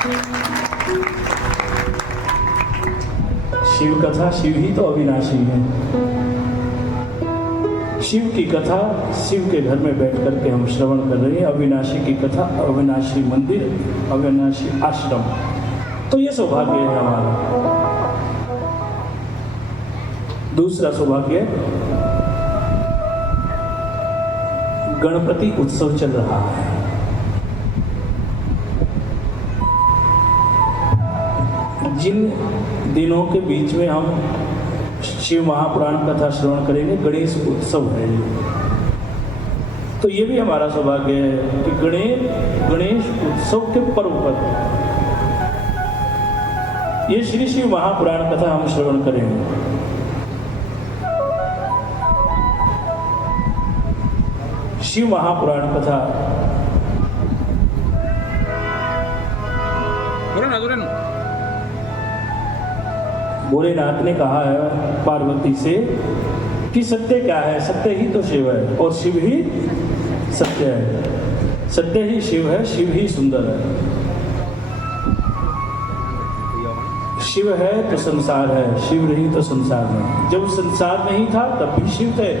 शिव कथा, शिव ही तो अविनाशी है। शिव की कथा शिव के घर में बैठ करके हम श्रवण कर रहे हैं। अविनाशी की कथा, अविनाशी मंदिर, अविनाशी आश्रम। तो ये सौभाग्य है हमारा। दूसरा सौभाग्य, गणपति उत्सव चल रहा है। जिन दिनों के बीच में हम शिव महापुराण कथा श्रवण करेंगे, गणेश उत्सव है। तो ये भी हमारा सौभाग्य है कि गणेश उत्सव के पर्व पर ये श्री शिव महापुराण कथा हम श्रवण करेंगे। शिव महापुराण कथा भोलेनाथ ने कहा है पार्वती से कि सत्य क्या है? सत्य ही तो शिव है और शिव ही सत्य है। सत्य ही शिव है, शिव ही सुंदर है। शिव है तो संसार है, शिव नहीं तो संसार नहीं। जब संसार नहीं था तब भी शिव थे,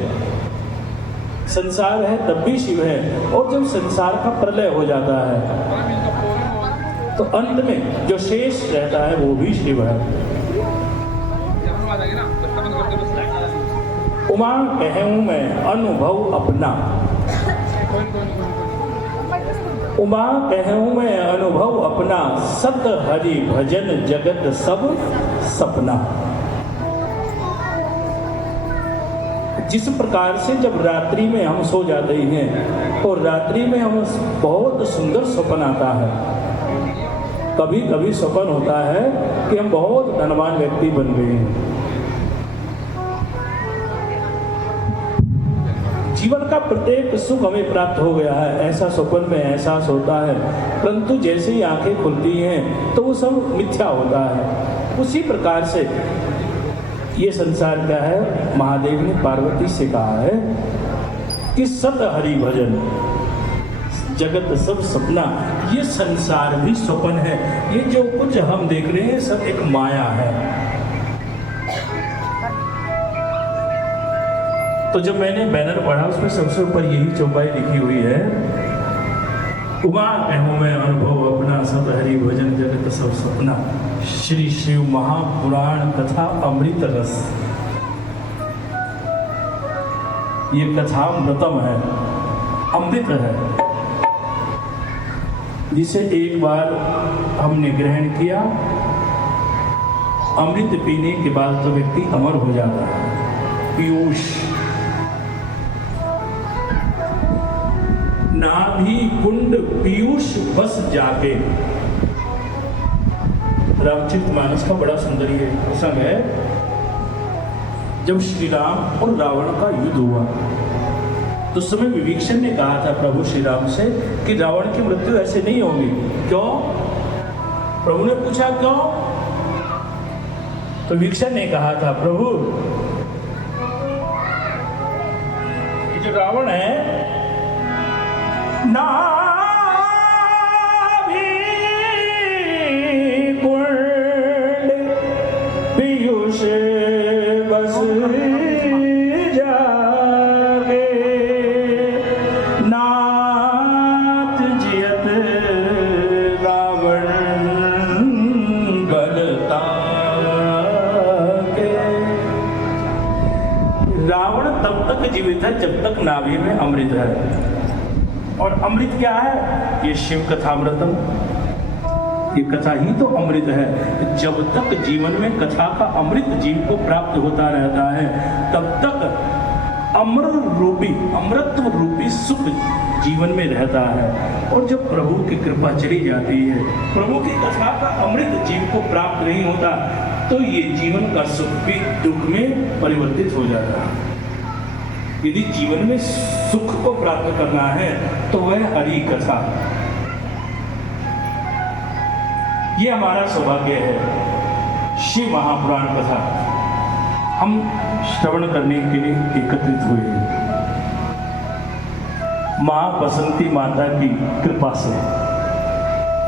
संसार है तब भी शिव है। और जब संसार का प्रलय हो जाता है तो अंत में जो शेष रहता है वो भी शिव है। उमा कहूं मैं अनुभव अपना, उमा कहूं मैं अनुभव अपना, सत हरि भजन जगत सब सपना। जिस प्रकार से जब रात्रि में हम सो जाते हैं और रात्रि में हम बहुत सुंदर स्वप्न आता है। कभी कभी स्वप्न होता है कि हम बहुत धनवान व्यक्ति बन गए हैं। जीवन का प्रत्येक सुख हमें प्राप्त हो गया है, ऐसा स्वप्न में एहसास होता है। परंतु जैसे ही आंखें खुलती हैं तो वो सब मिथ्या होता है। उसी प्रकार से ये संसार क्या है? महादेव ने पार्वती से कहा है कि सत हरि भजन जगत सब सपना। ये संसार भी स्वप्न है। ये जो कुछ हम देख रहे हैं सब एक माया है। तो जब मैंने बैनर पढ़ा उसमें सबसे ऊपर यही चौपाई लिखी हुई है, उमा कहूं मैं अनुभव अपना, सत हरि भजन जगत सब सपना। श्री शिव महापुराण कथा अमृत रस। ये कथा अमृतम है, अमृत है, जिसे एक बार हमने ग्रहण किया, अमृत पीने के बाद तो व्यक्ति अमर हो जाता है। पीयूष नाभि कुंड पीयूष बस जाके। रामचरितमानस का बड़ा सुंदर ये प्रसंग है। जब श्री राम और रावण का युद्ध हुआ तो समय विभीषण ने कहा था प्रभु श्री राम से कि रावण की मृत्यु ऐसे नहीं होगी। क्यों? प्रभु ने पूछा क्यों? तो विभीषण ने कहा था प्रभु ये जो रावण है नाभि कुंड पीयूष बस जागे, नाथ जियत रावण गलता के। रावण तब तक जीवित है जब तक नाभि में अमृत है। और अमृत क्या है? ये शिव कथामृतम। ये कथा ही तो अमृत है। जब तक जीवन में कथा का अमृत जीव को प्राप्त होता रहता है तब तक अमृतत्व रूपी सुख जीवन में रहता है। और जब प्रभु की कृपा चली जाती है, प्रभु की कथा का अमृत जीव को प्राप्त नहीं होता तो ये जीवन का सुख भी दुख में परिवर्तित हो जाता है। यदि जीवन में सुख को प्राप्त करना है तो वह हरि कथा। ये हमारा सौभाग्य है। शिव महापुराण कथा हम श्रवण करने के लिए एकत्रित हुए हैं। मां बसंती माता की कृपा से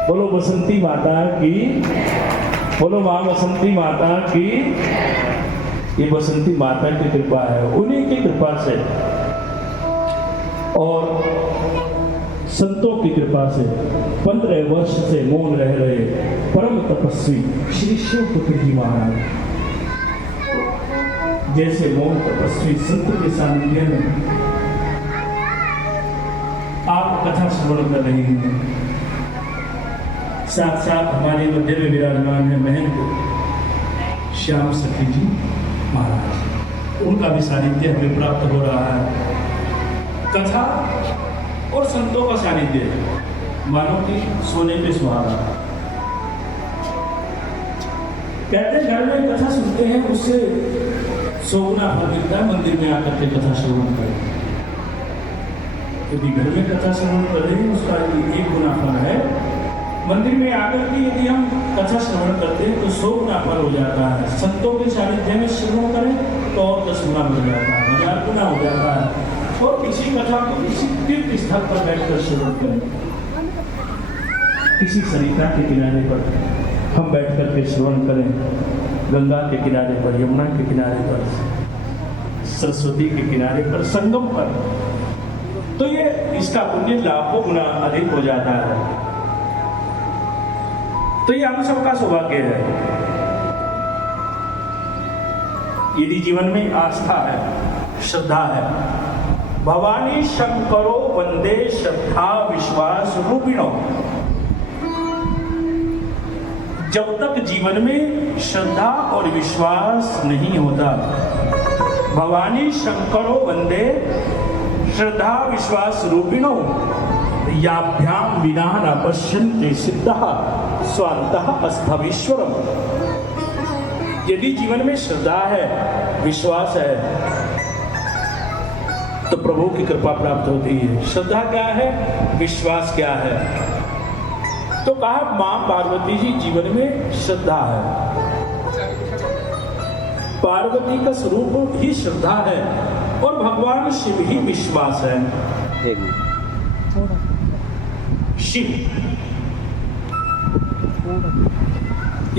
बोलो बसंती माता की, बोलो माँ बसंती माता की। ये बसंती माता की कृपा है, उन्हीं की कृपा से और संतों की कृपा से 15 वर्ष से मौन रह रहे परम तपस्वी श्री शिव पुत्र जी महाराज जैसे मौन तपस्वी संत के सानिध्य में आप कथा श्रवण कर रहे हैं। साथ साथ हमारे मध्य में विराजमान है महंत श्याम सखी जी महाराज, उनका भी सानिध्य हमें प्राप्त हो रहा है। कथा और संतों का सानिध्य मानो कि सोने पे सुहागा। कहते हैं घर में कथा सुनते हैं उससे 100 गुना फल मिलता है, मंदिर में आकर के कथा श्रवण करें। यदि घर में कथा श्रवण करें उसका 1 गुना फल है, मंदिर में आकर के यदि हम कथा श्रवण करते हैं तो 100 गुना फल हो जाता है। संतों के सानिध्य में श्रवण करें तो और 10 गुना हो जाता है, 1000 गुना हो जाता है। और किसी कथा को किसी तीर्थ स्थल पर बैठकर श्रवण करें, किसी सरिता के किनारे पर हम बैठ करके श्रवण करें, गंगा के किनारे पर, यमुना के किनारे पर, सरस्वती के किनारे पर, संगम पर, तो ये इसका पुण्य लाखों गुना अधिक हो जाता है। तो ये हम सबका सौभाग्य है यदि जीवन में आस्था है, श्रद्धा है। भवानी शंकरो वंदे श्रद्धा विश्वास रूपिणो। जब तक जीवन में श्रद्धा और विश्वास नहीं होता, भवानी शंकरो वंदे श्रद्धा विश्वास रूपिणो याभ्याम विना न पश्यन्ते सिद्धः स्वान्तः अस्थवीश्वरम। यदि जीवन में श्रद्धा है, विश्वास है, तो प्रभु की कृपा प्राप्त होती है। श्रद्धा क्या है, विश्वास क्या है? तो कहा मां पार्वती जी जीवन में श्रद्धा है। पार्वती का स्वरूप ही श्रद्धा है और भगवान शिव ही विश्वास है। शिव,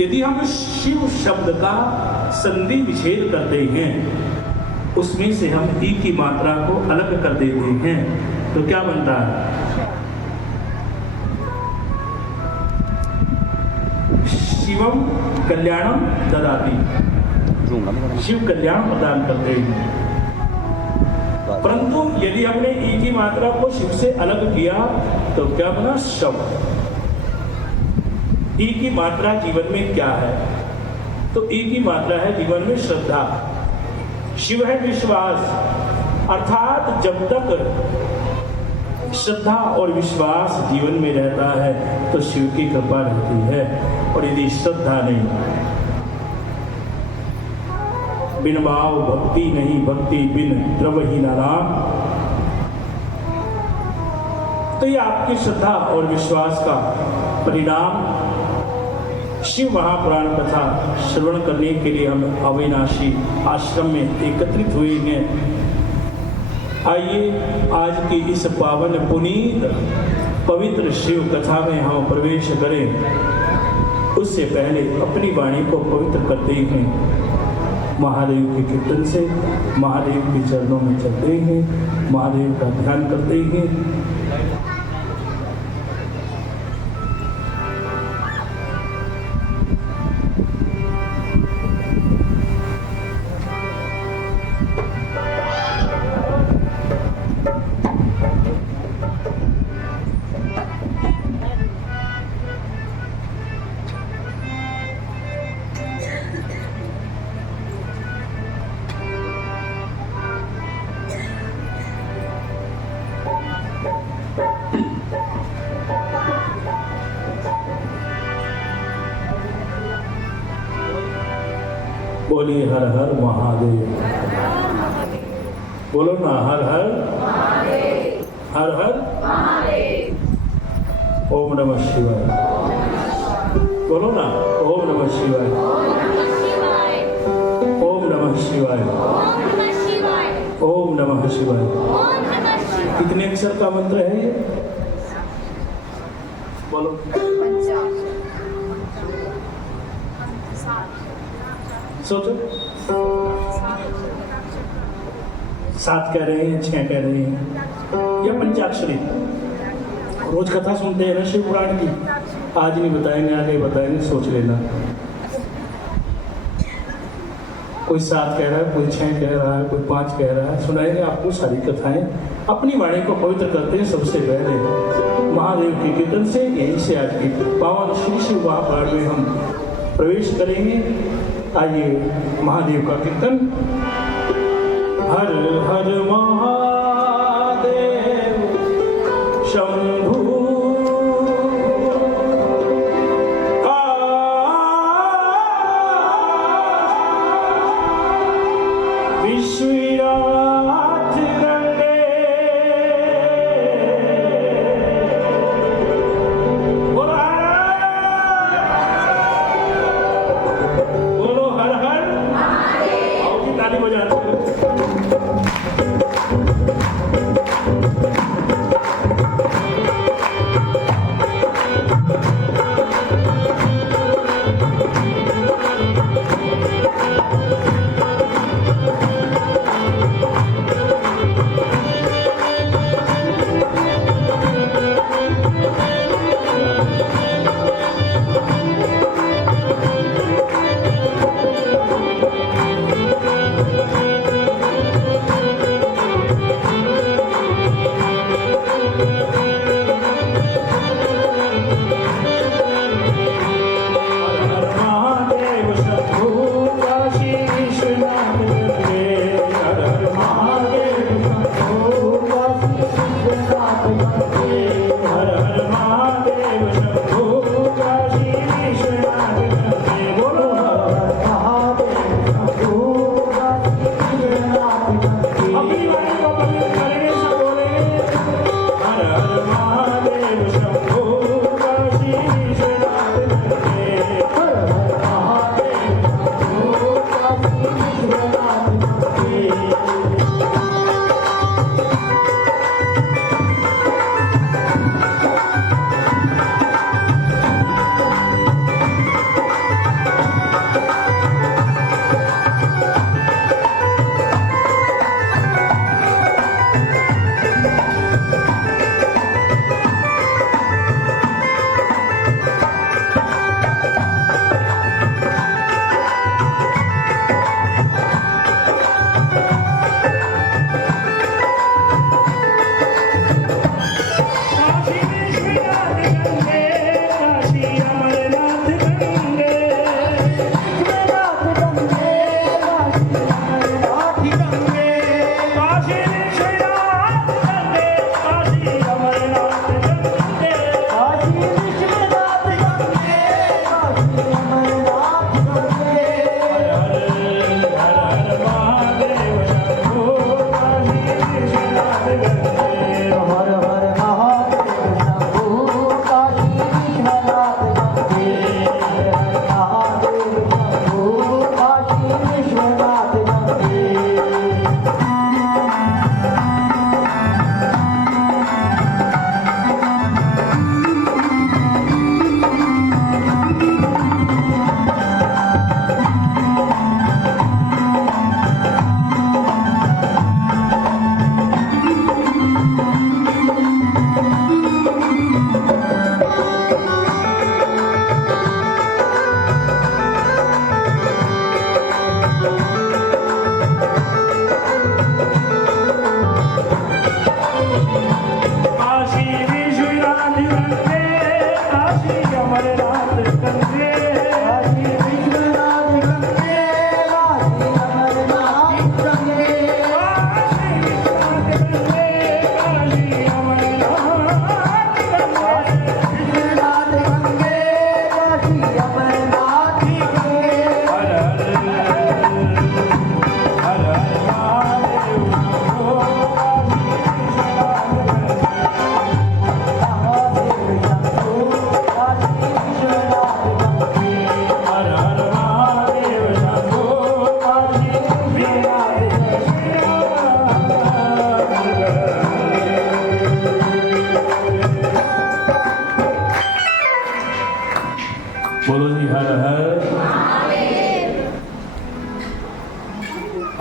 यदि हम शिव शब्द का संधि विच्छेद करते हैं, उसमें से हम ई की मात्रा को अलग कर देते हैं, तो क्या बनता है? शिवम कल्याणम ददाति, शिव कल्याण प्रदान करते हैं। परंतु यदि हमने ई की मात्रा को शिव से अलग किया तो क्या बना? शव। ई की मात्रा जीवन में क्या है? तो ई की मात्रा है जीवन में श्रद्धा, शिव है विश्वास। अर्थात जब तक श्रद्धा और विश्वास जीवन में रहता है तो शिव की कृपा रहती है, और यदि श्रद्धा नहीं, बिन भाव भक्ति नहीं, भक्ति बिन द्रवही न राम, तो ये आपकी श्रद्धा और विश्वास का परिणाम। शिव महापुराण कथा श्रवण करने के लिए हम अविनाशी आश्रम में एकत्रित हुए हैं। आइए आज की इस पावन पुनीत पवित्र शिव कथा में हम प्रवेश करें। उससे पहले अपनी वाणी को पवित्र करते हैं, महादेव के कीर्तन से महादेव के चरणों में चलते हैं, महादेव का ध्यान करते हैं। बोलिए हर हर महादेव। बोलो ना हर हर महादेव, हर हर महादेव। ओम नमः शिवाय। बोलो ना ओम नमः शिवाय, ओम नमः शिवाय, ओम नमः शिवाय। कितने अक्षर का मंत्र है ये? बोलो। सोचो, 7 कह रहे हैं, 6 कह रहे हैं, या पंचाक्षरी। रोज कथा सुनते हैं ना शिव पुराण की, आज नहीं बताएंगे, आगे बताएंगे, सोच लेना। कोई 7 कह रहा है, कोई 6 कह रहा है, कोई 5 कह रहा है। सुनाएंगे आपको सारी कथाएं। अपनी वाणी को पवित्र करते हैं सबसे पहले महादेव के कीर्तन से। यहीं से आज की पावन श्री शिव महापाठ में हम प्रवेश करेंगे। आइए महादेव का कीर्तन। हर हर महादेव शंभु विश्वनाथ गंगे बोलो हर हर। आओ की ताली बजाते हो।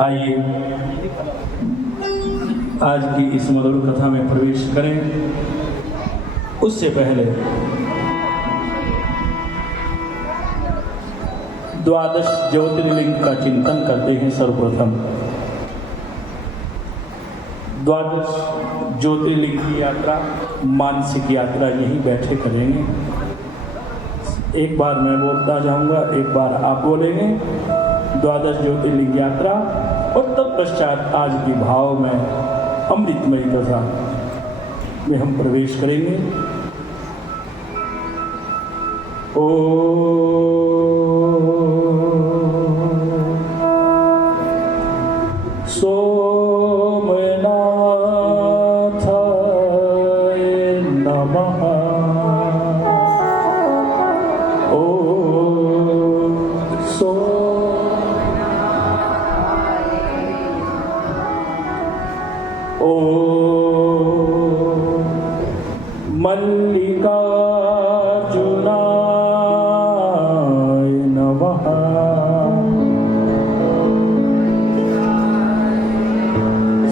आइए आज की इस मधुर कथा में प्रवेश करें। उससे पहले द्वादश ज्योतिर्लिंग का चिंतन करते हैं। सर्वप्रथम द्वादश ज्योतिर्लिंग की यात्रा, मानसिक यात्रा यहीं बैठे करेंगे। एक बार मैं बोलता जाऊंगा, एक बार आप बोलेंगे। द्वादश ज्योतिर्लिंग यात्रा और तत्पश्चात आज की भाव में अमृतमयी कथा में हम प्रवेश करेंगे। ओ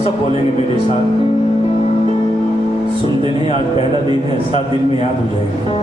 सब बोलेंगे मेरे साथ। सुनते नहीं, आज पहला दिन है, 7 दिन में याद हो जाएगा।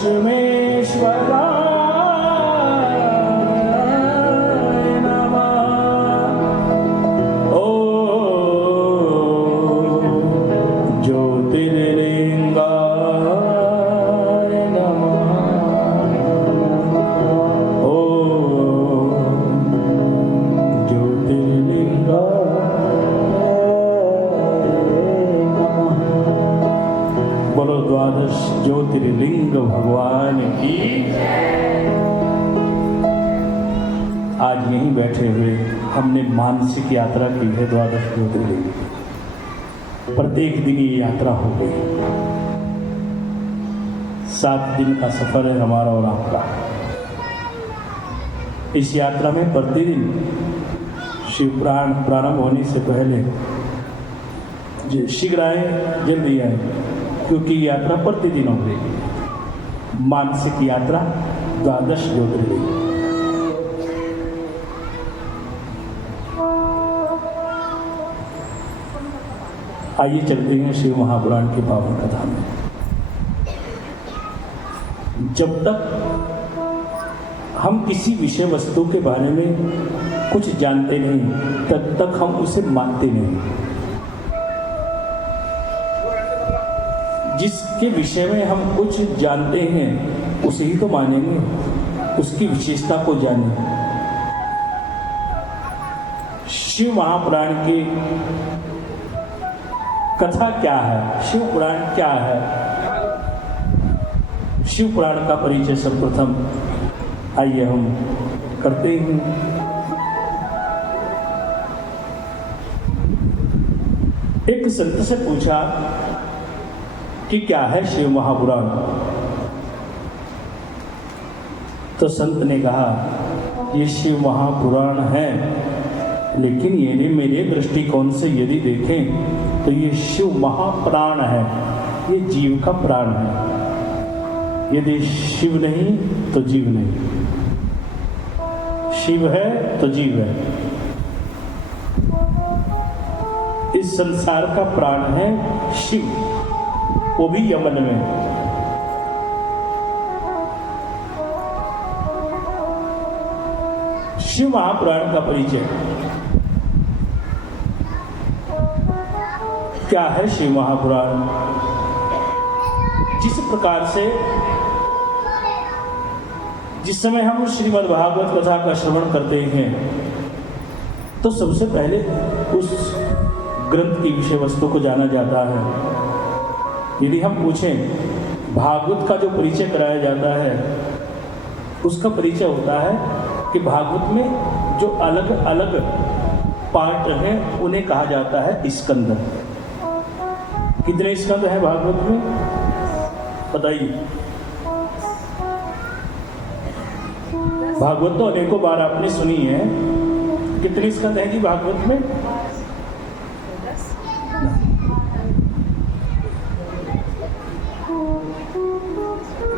सूक्ष्मेश्वराय नमः। ओम ज्योतिर्लिंगाय नमः। ओम ज्योतिर्लिंगाय। बोलो द्वादश ज्योतिर्लिंग भगवान की। आज यहीं बैठे हुए हमने मानसिक यात्रा की है द्वादश ज्योतिर्लिंग। प्रत्येक दिन ये यात्रा हो गई। 7 दिन का सफर है हमारा और आपका। इस यात्रा में प्रतिदिन शिव पुराण प्रारंभ होने से पहले शीघ्र आए, जल्दी आए, क्योंकि यात्रा प्रतिदिन हो गई। मानसिक यात्रा द्वादश ज्योतिर्लिंग। आइए चलते हैं शिव महापुराण की पावन कथा में। जब तक हम किसी विषय वस्तु के बारे में कुछ जानते नहीं, तब तक हम उसे मानते नहीं। जिसके विषय में हम कुछ जानते हैं उसे ही तो मानेंगे, उसकी विशेषता को जानें। शिव महापुराण की कथा क्या है, शिव पुराण क्या है? शिव पुराण का परिचय सर्वप्रथम आइए हम करते हैं। एक संत से पूछा कि क्या है शिव महापुराण? तो संत ने कहा ये शिव महापुराण है, लेकिन यदि मेरे दृष्टिकोण से यदि देखें तो ये शिव महाप्राण है, ये जीव का प्राण है। यदि शिव नहीं तो जीव नहीं, शिव है तो जीव है। इस संसार का प्राण है शिव, वो भी यमन में। शिव महापुराण का परिचय क्या है? शिव महापुराण जिस प्रकार से जिस समय हम श्रीमद् भागवत कथा का श्रवण करते हैं तो सबसे पहले उस ग्रंथ की विषय वस्तु को जाना जाता है। यदि हम पूछें भागवत का जो परिचय कराया जाता है उसका परिचय होता है कि भागवत में जो अलग अलग पार्ट हैं उन्हें कहा जाता है स्कंद। कितने स्कंद हैं भागवत में बताइए? भागवत तो अनेकों बार आपने सुनी है। कितने स्कंद हैं जी भागवत में?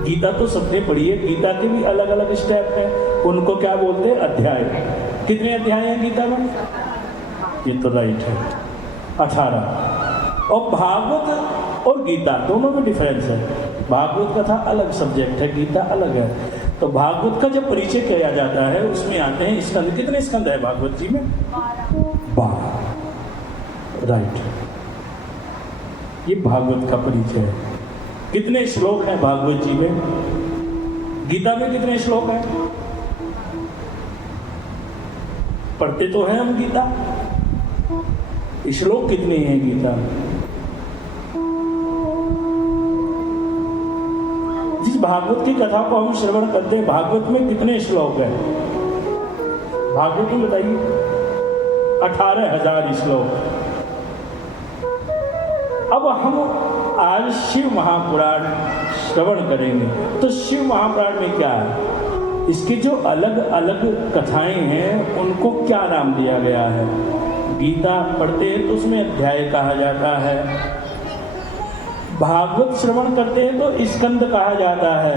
गीता तो सबने पढ़ी है। गीता के भी अलग अलग स्टेप हैं, उनको क्या बोलते हैं? अध्याय। कितने अध्याय हैं गीता में? ये तो राइट है 18। और भागवत और गीता दोनों में डिफरेंस है। भागवत कथा अलग सब्जेक्ट है, गीता अलग है। तो भागवत का जब परिचय किया जाता है उसमें आते हैं स्कंद। कितने स्कंद है भागवत जी में? 12। राइट, ये भागवत का परिचय है। कितने श्लोक हैं भागवत जी में? गीता में कितने श्लोक हैं? पढ़ते तो हैं हम गीता, श्लोक कितने हैं गीता? जिस भागवत की कथा को हम श्रवण करते हैं भागवत में कितने श्लोक हैं? भागवत में बताइए। 18,000 श्लोक। अब हम आज शिव महापुराण श्रवण करेंगे तो शिव महापुराण में क्या है, इसकी जो अलग अलग कथाएं हैं उनको क्या नाम दिया गया है। गीता पढ़ते हैं तो उसमें अध्याय कहा जाता है, भागवत श्रवण करते हैं तो स्कंद कहा जाता है,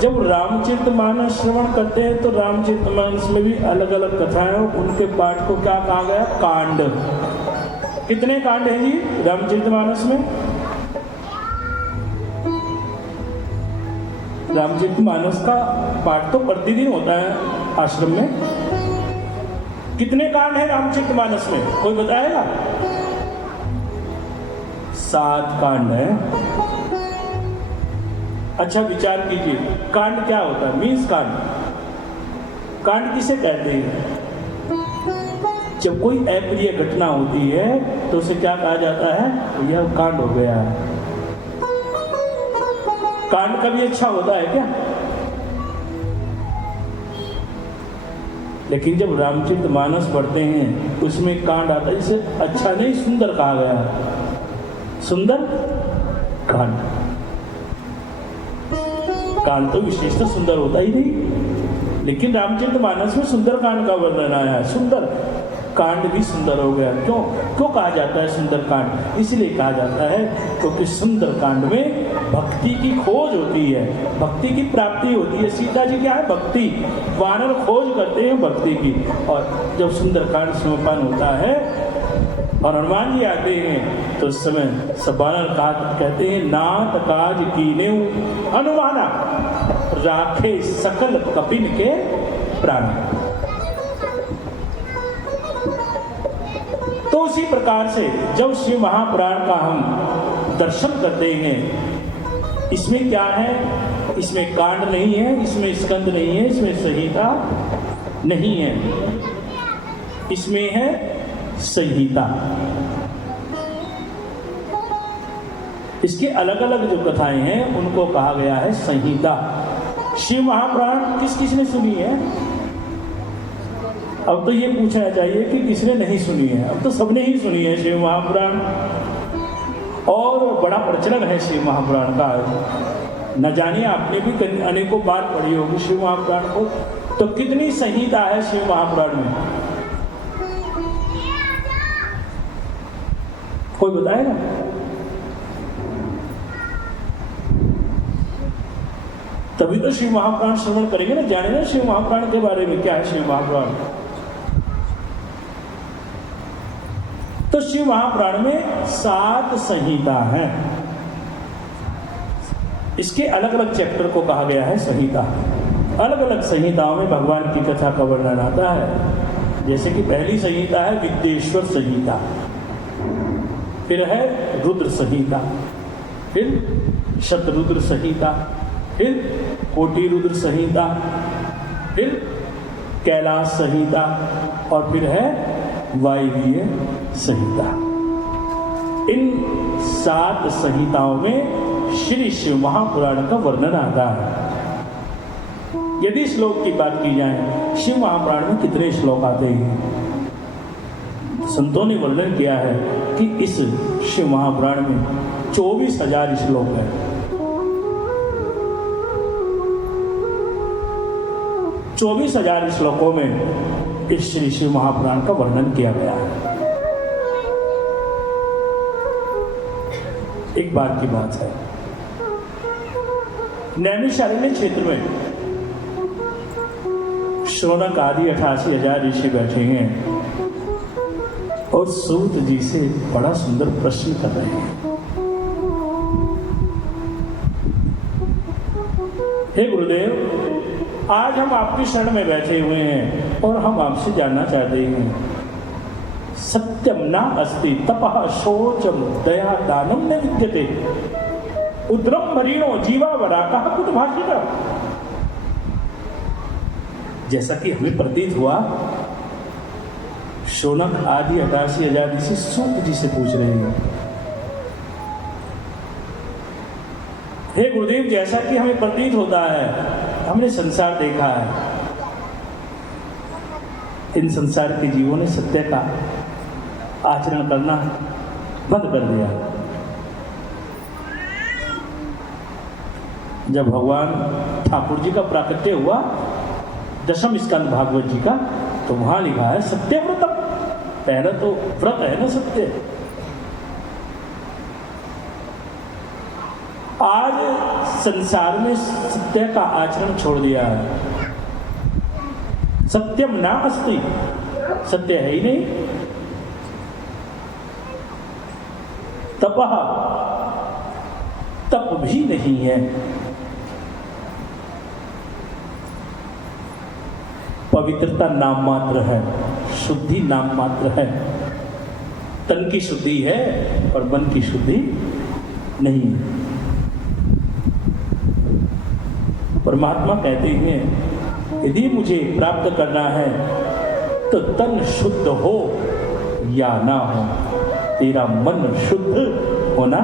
जब रामचरितमानस श्रवण करते हैं तो रामचरितमानस में भी अलग अलग कथाएं, उनके पाठ को क्या कहा गया? कांड। कितने कांड हैं जी रामचरितमानस में? रामचरितमानस का पाठ तो प्रतिदिन होता है आश्रम में। कितने कांड है रामचरितमानस में, कोई बताएगा? 7 कांड है। अच्छा विचार कीजिए, कांड क्या होता है? मीन्स कांड किसे कहते हैं? जब कोई अप्रिय घटना होती है तो उसे क्या कहा जाता है? यह कांड हो गया। कांड कभी अच्छा होता है क्या? लेकिन जब रामचरितमानस पढ़ते हैं उसमें कांड आता है, इसे अच्छा नहीं सुंदर कहा गया। सुंदर कांड, कांड तो विशेषतः सुंदर होता ही नहीं, लेकिन रामचरितमानस में सुंदर कांड का वर्णन आया है। सुंदर कांड भी सुंदर हो गया। क्यों कहा जाता है सुंदर कांड? इसलिए कहा जाता है क्योंकि सुंदर कांड में भक्ति की खोज होती है, भक्ति की प्राप्ति होती है। सीता जी क्या है? भक्ति। वानर खोज करते हैं भक्ति की। और जब सुंदर कांड समापन होता है और हनुमान जी आते हैं तो उस समय सब वानर कहते हैं, नाथ काज कीने हनुमाना राखे सकल कपिन के प्राण। तो उसी प्रकार से जब शिव महापुराण का हम दर्शन करते हैं, इसमें क्या है? इसमें कांड नहीं है, इसमें स्कंद नहीं है, इसमें संहिता नहीं है, इसमें है संहिता। इसके अलग अलग जो कथाएं हैं उनको कहा गया है संहिता। शिव महापुराण किस किसने सुनी है? अब तो ये पूछना चाहिए कि किसने नहीं सुनी है। अब तो सबने ही सुनी है शिव महापुराण, और बड़ा प्रचलन है शिव महापुराण का। न जानिए आपने भी अनेकों बार पढ़ी होगी शिव महापुराण को। तो कितनी संहिता है शिव महापुराण में, कोई बताएगा? तभी तो शिव महापुराण श्रवण करेंगे ना, जानेंगे शिव महापुराण के बारे में क्या है शिव महापुराण। तो शिव महापुराण में 7 संहिता हैं। इसके अलग अलग चैप्टर को कहा गया है संहिता। अलग अलग संहिताओं में भगवान की कथा का वर्णन आता है। जैसे कि पहली संहिता है विद्येश्वर संहिता, फिर है रुद्र संहिता, फिर शतरुद्र संहिता, फिर कोटि रुद्र संहिता, फिर कैलाश संहिता, और फिर है वायवीय संहिता। इन 7 संहिताओं में श्री शिव महापुराण का वर्णन आता है। यदि श्लोक की बात की जाए, शिव महापुराण में कितने श्लोक आते हैं? संतों ने वर्णन किया है कि इस शिव महापुराण में 24,000 श्लोक है। 24,000 श्लोकों में इस श्री शिव महापुराण का वर्णन किया गया है। एक बार की बात है, नैमिषारण्य क्षेत्र में शौनक आदि 88,000 ऋषि बैठे हैं और सूत जी से बड़ा सुंदर प्रश्न कर रहे हैं। हे गुरुदेव, आज हम आपकी शरण में बैठे हुए हैं और हम आपसे जानना चाहते हैं, सत्यम न अस्ति तपः शौचम दया दानम न विद्यते उद्रम मरीणो जीवा वराकः कुत भाषिता। जैसा कि हमें प्रतीत हुआ, शौनक आदि 88,000 ऋषि सूत जी से पूछ रहे हैं, हे गुरुदेव, जैसा कि हमें प्रतीत होता है, हमने संसार देखा है, इन संसार के जीवों ने सत्य का आचरण करना बंद कर दिया। जब भगवान ठाकुर जी का प्राकट्य हुआ, दशम स्कंद भागवत जी का, तो वहां लिखा है सत्यव्रतम। पहला तो व्रत है ना सत्य। आज संसार में सत्य का आचरण छोड़ दिया है। सत्यम ना अस्ति, सत्य है ही नहीं। तपः, तप भी नहीं है। पवित्रता नाम मात्र है, शुद्धि नाम मात्र है। तन की शुद्धि है और मन की शुद्धि नहीं है। परमात्मा कहते हैं यदि मुझे प्राप्त करना है तो तन शुद्ध हो या ना हो, तेरा मन शुद्ध होना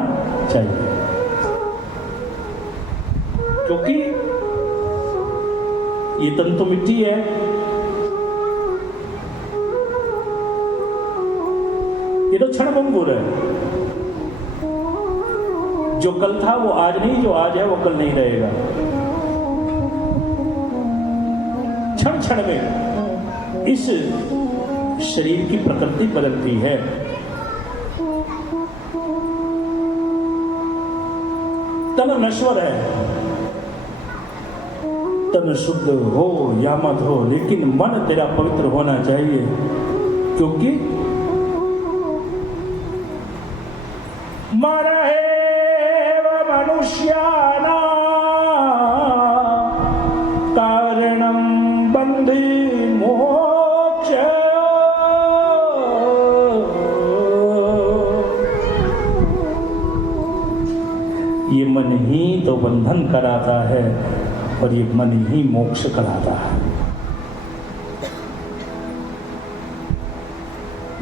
चाहिए। क्योंकि ये तन तो मिट्टी है, ये तो क्षणभंगुर है। जो कल था वो आज नहीं, जो आज है वो कल नहीं रहेगा। क्षण क्षण में इस शरीर की प्रकृति बदलती है। तन नश्वर है, तन शुद्ध हो या मत हो, लेकिन मन तेरा पवित्र होना चाहिए। क्योंकि मरहेव मनुष्याणां कारणं बन्धि मोक्ष। ये मन ही तो बंधन कराता है और ये मन ही मोक्ष कराता है।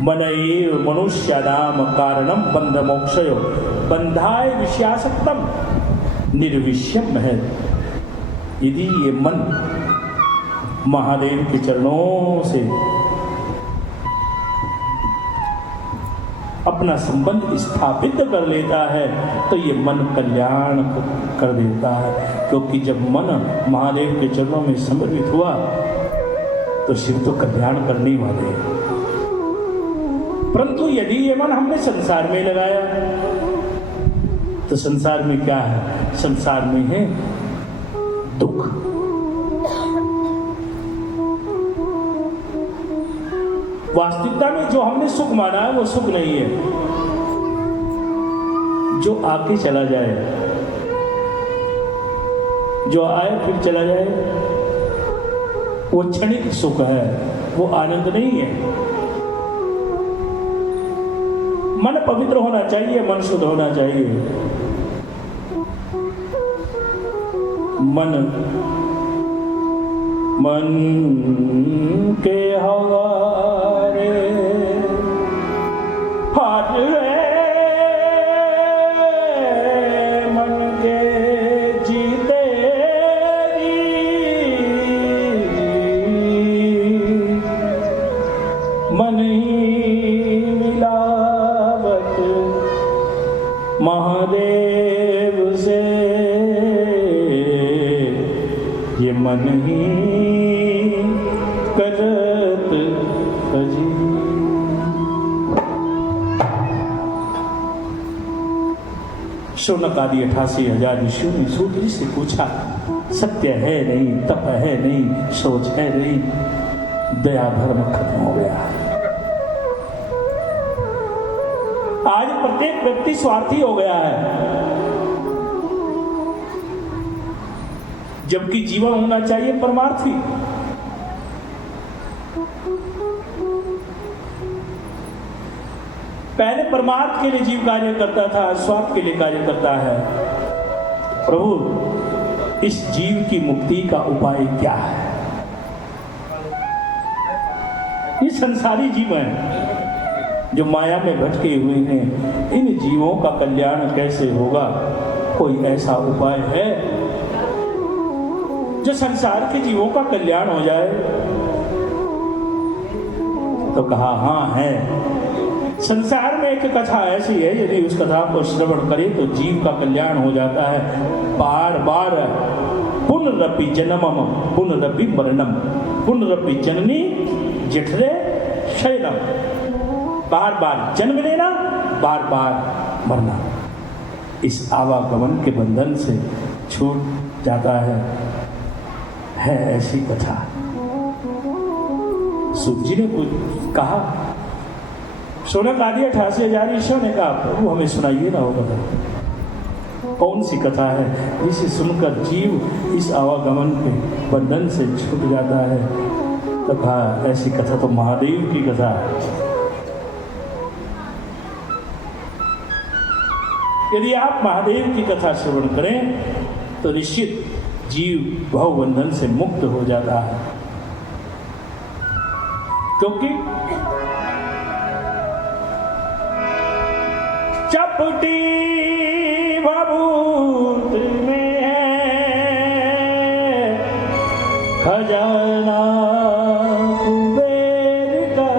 मन एव मनुष्याणां कारणं बंध मोक्षयो बंधाय विषयासक्तम निर्विष्यम है। यदि ये मन महादेव के चरणों से अपना संबंध स्थापित कर लेता है तो ये मन कल्याण कर देता है। क्योंकि जब मन महादेव के चरणों में समर्पित हुआ तो शिव तो कल्याण करने वाले हैं। परंतु यदि ये मन हमने संसार में लगाया तो संसार में क्या है? संसार में है दुख। वास्तविकता में जो हमने सुख माना है वो सुख नहीं है। जो आके चला जाए, जो आए फिर चला जाए, वो क्षणिक सुख है, वो आनंद नहीं है। मन पवित्र होना चाहिए, मन शुद्ध होना चाहिए। मन के हवारे हाथ मन के जीते मन ही मिलावट महादेव से, ये मन ही करत भजी। शौनक आदि 88,000 ऋषियों ने सूर्य से पूछा, सत्य है नहीं, तप है नहीं, सोच है नहीं, दया धर्म खत्म हो गया। आज प्रत्येक व्यक्ति स्वार्थी हो गया है, जबकि जीवन होना चाहिए परमार्थी। पहले परमार्थ के लिए जीव कार्य करता था, स्वार्थ के लिए कार्य करता है। प्रभु, इस जीव की मुक्ति का उपाय क्या है? ये संसारी जीव हैं जो माया में भटके हुए हैं। इन जीवों का कल्याण कैसे होगा? कोई ऐसा उपाय है जो संसार के जीवों का कल्याण हो जाए? तो कहा हाँ है। संसार में एक कथा ऐसी है, यदि उस कथा को श्रवण करे तो जीव का कल्याण हो जाता है। बार बार पुनरपि जन्मम पुनरपि मरणम पुनरपि जननी जठरे शयनम, बार बार जन्म लेना, बार बार मरना। इस आवागमन के बंधन से छूट जाता है ऐसी कथा। सूत जी ने कुछ कहा, शौनक आदि 88,000 ऋषियों ने कहा, प्रभु हमें सुनाइए ना वो कथा। कौन सी कथा है जिसे सुनकर जीव इस आवागमन के बंधन से छूट जाता है? तो कहा ऐसी कथा तो महादेव की कथा है। यदि आप महादेव की कथा श्रवण करें तो निश्चित जीव भवबंधन से मुक्त हो जाता है, क्योंकि चपटी भभूत में खजाना कुबेर का,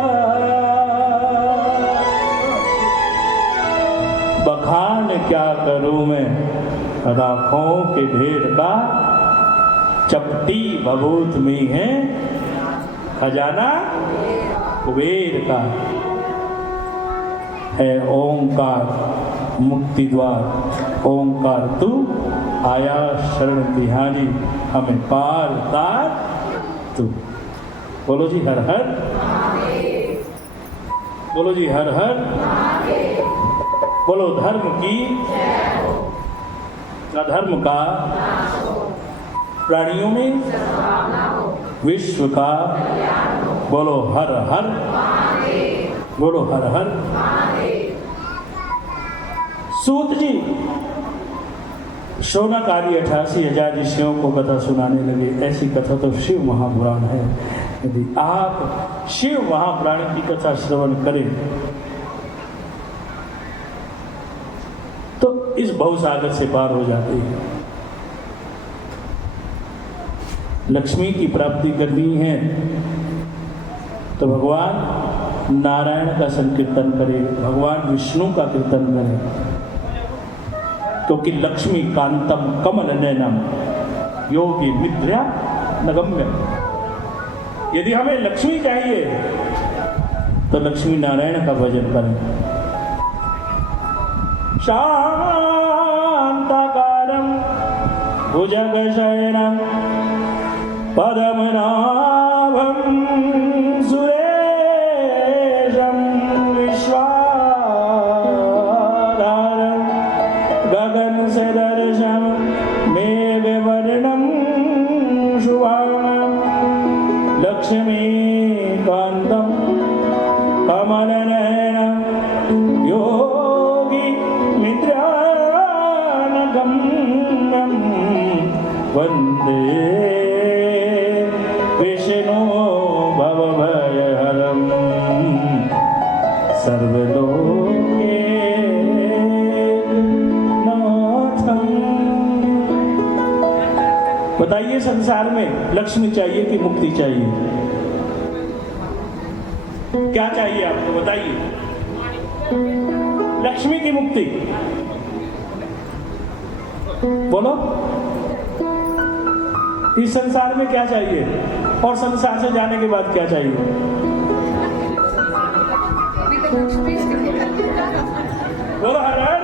बखान क्या करूं मैं राखों के ढेर का, चपटी भभूत में है खजाना कुबेर का। है ओंकार मुक्ति द्वार, ओंकार तू आया शरण बिहारी, हमें पार तार तू। बोलो जी हर हर, बोलो जी हर हर, बोलो धर्म की अधर्म का प्राणियों में विश्व का, बोलो हर हर, बोलो हर हर। सूत जी शौनक आदि 88,000 ऋषियों को कथा सुनाने लगे। ऐसी कथा तो शिव महापुराण है। यदि आप शिव महापुराण की कथा श्रवण करें तो इस भवसागर से पार हो जाते हैं। लक्ष्मी की प्राप्ति करनी है तो भगवान नारायण का संकीर्तन करें, भगवान विष्णु का कीर्तन करें, क्योंकि लक्ष्मी कांतम कमल नयनम योगी निद्रा नगम्य। यदि हमें लक्ष्मी चाहिए तो लक्ष्मी नारायण का भजन करें। शांताकारं भुजगशयनं पद्मनाभं सुरेशं विश्वाधारं गगनसदृशं मेघवर्णं शुभांगं लक्ष्मीकान्तं कमलनयनं योगी निद्रानगम्यं वन्दे विष्णु भवभयहरं सर्वलोकनाथं। बताइए संसार में लक्ष्मी चाहिए कि मुक्ति चाहिए? क्या चाहिए आपको बताइए? लक्ष्मी की मुक्ति? बोलो इस संसार में क्या चाहिए और संसार से जाने के बाद क्या चाहिए? बोलो हर हर,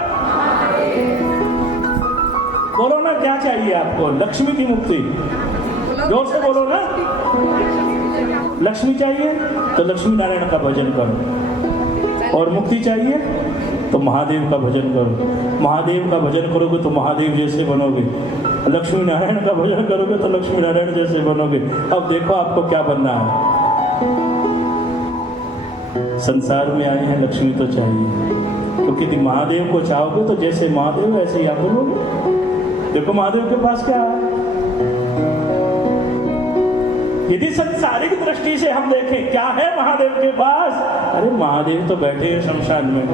बोलो ना क्या चाहिए आपको? लक्ष्मी की मुक्ति, जोर से बोलो ना। लक्ष्मी चाहिए तो लक्ष्मी नारायण का भजन करो, और मुक्ति चाहिए तो महादेव का भजन करो। महादेव का भजन करोगे तो महादेव जैसे बनोगे, लक्ष्मी नारायण का भजन करोगे तो लक्ष्मी नारायण जैसे बनोगे। अब देखो आपको क्या बनना है। संसार में आए हैं, लक्ष्मी तो चाहिए, क्योंकि यदि महादेव को चाहोगे तो जैसे महादेव वैसे ही आप बनोगे। देखो महादेव के पास क्या है। यदि संसारिक दृष्टि से हम देखें क्या है महादेव के पास, अरे महादेव तो बैठे हैं शमशान में।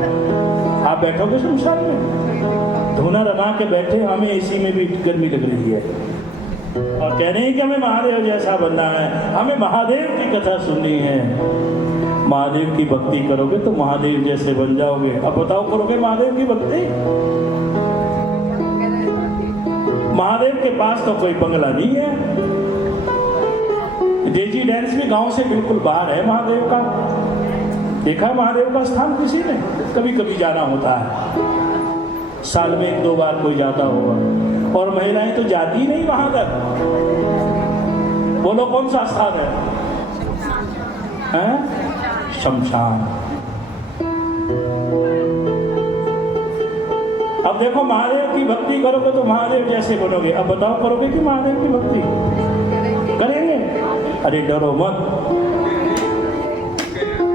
आप बैठोगे शमशान में, धुना रमा के बैठे, हमें इसी में भी गर्मी लग रही है और कह रहे हैं कि हमें महादेव जैसा बनना है, हमें महादेव की कथा सुननी है। महादेव की भक्ति करोगे तो महादेव जैसे बन जाओगे। अब बताओ, करोगे महादेव की भक्ति? महादेव के पास तो कोई बंगला नहीं है। डेजी डेंस भी गांव से बिल्कुल बाहर है महादेव का। देखा महादेव का स्थान किसी ने? कभी कभी जाना होता है, साल में 1-2 बार कोई जाता होगा, और महिलाएं तो जाती नहीं वहां तक। बोलो कौन सा स्थान है? शमशान। अब देखो महादेव की भक्ति करोगे तो महादेव जैसे बनोगे। अब बताओ, करोगे कि महादेव की भक्ति? करेंगे। अरे डरो मत,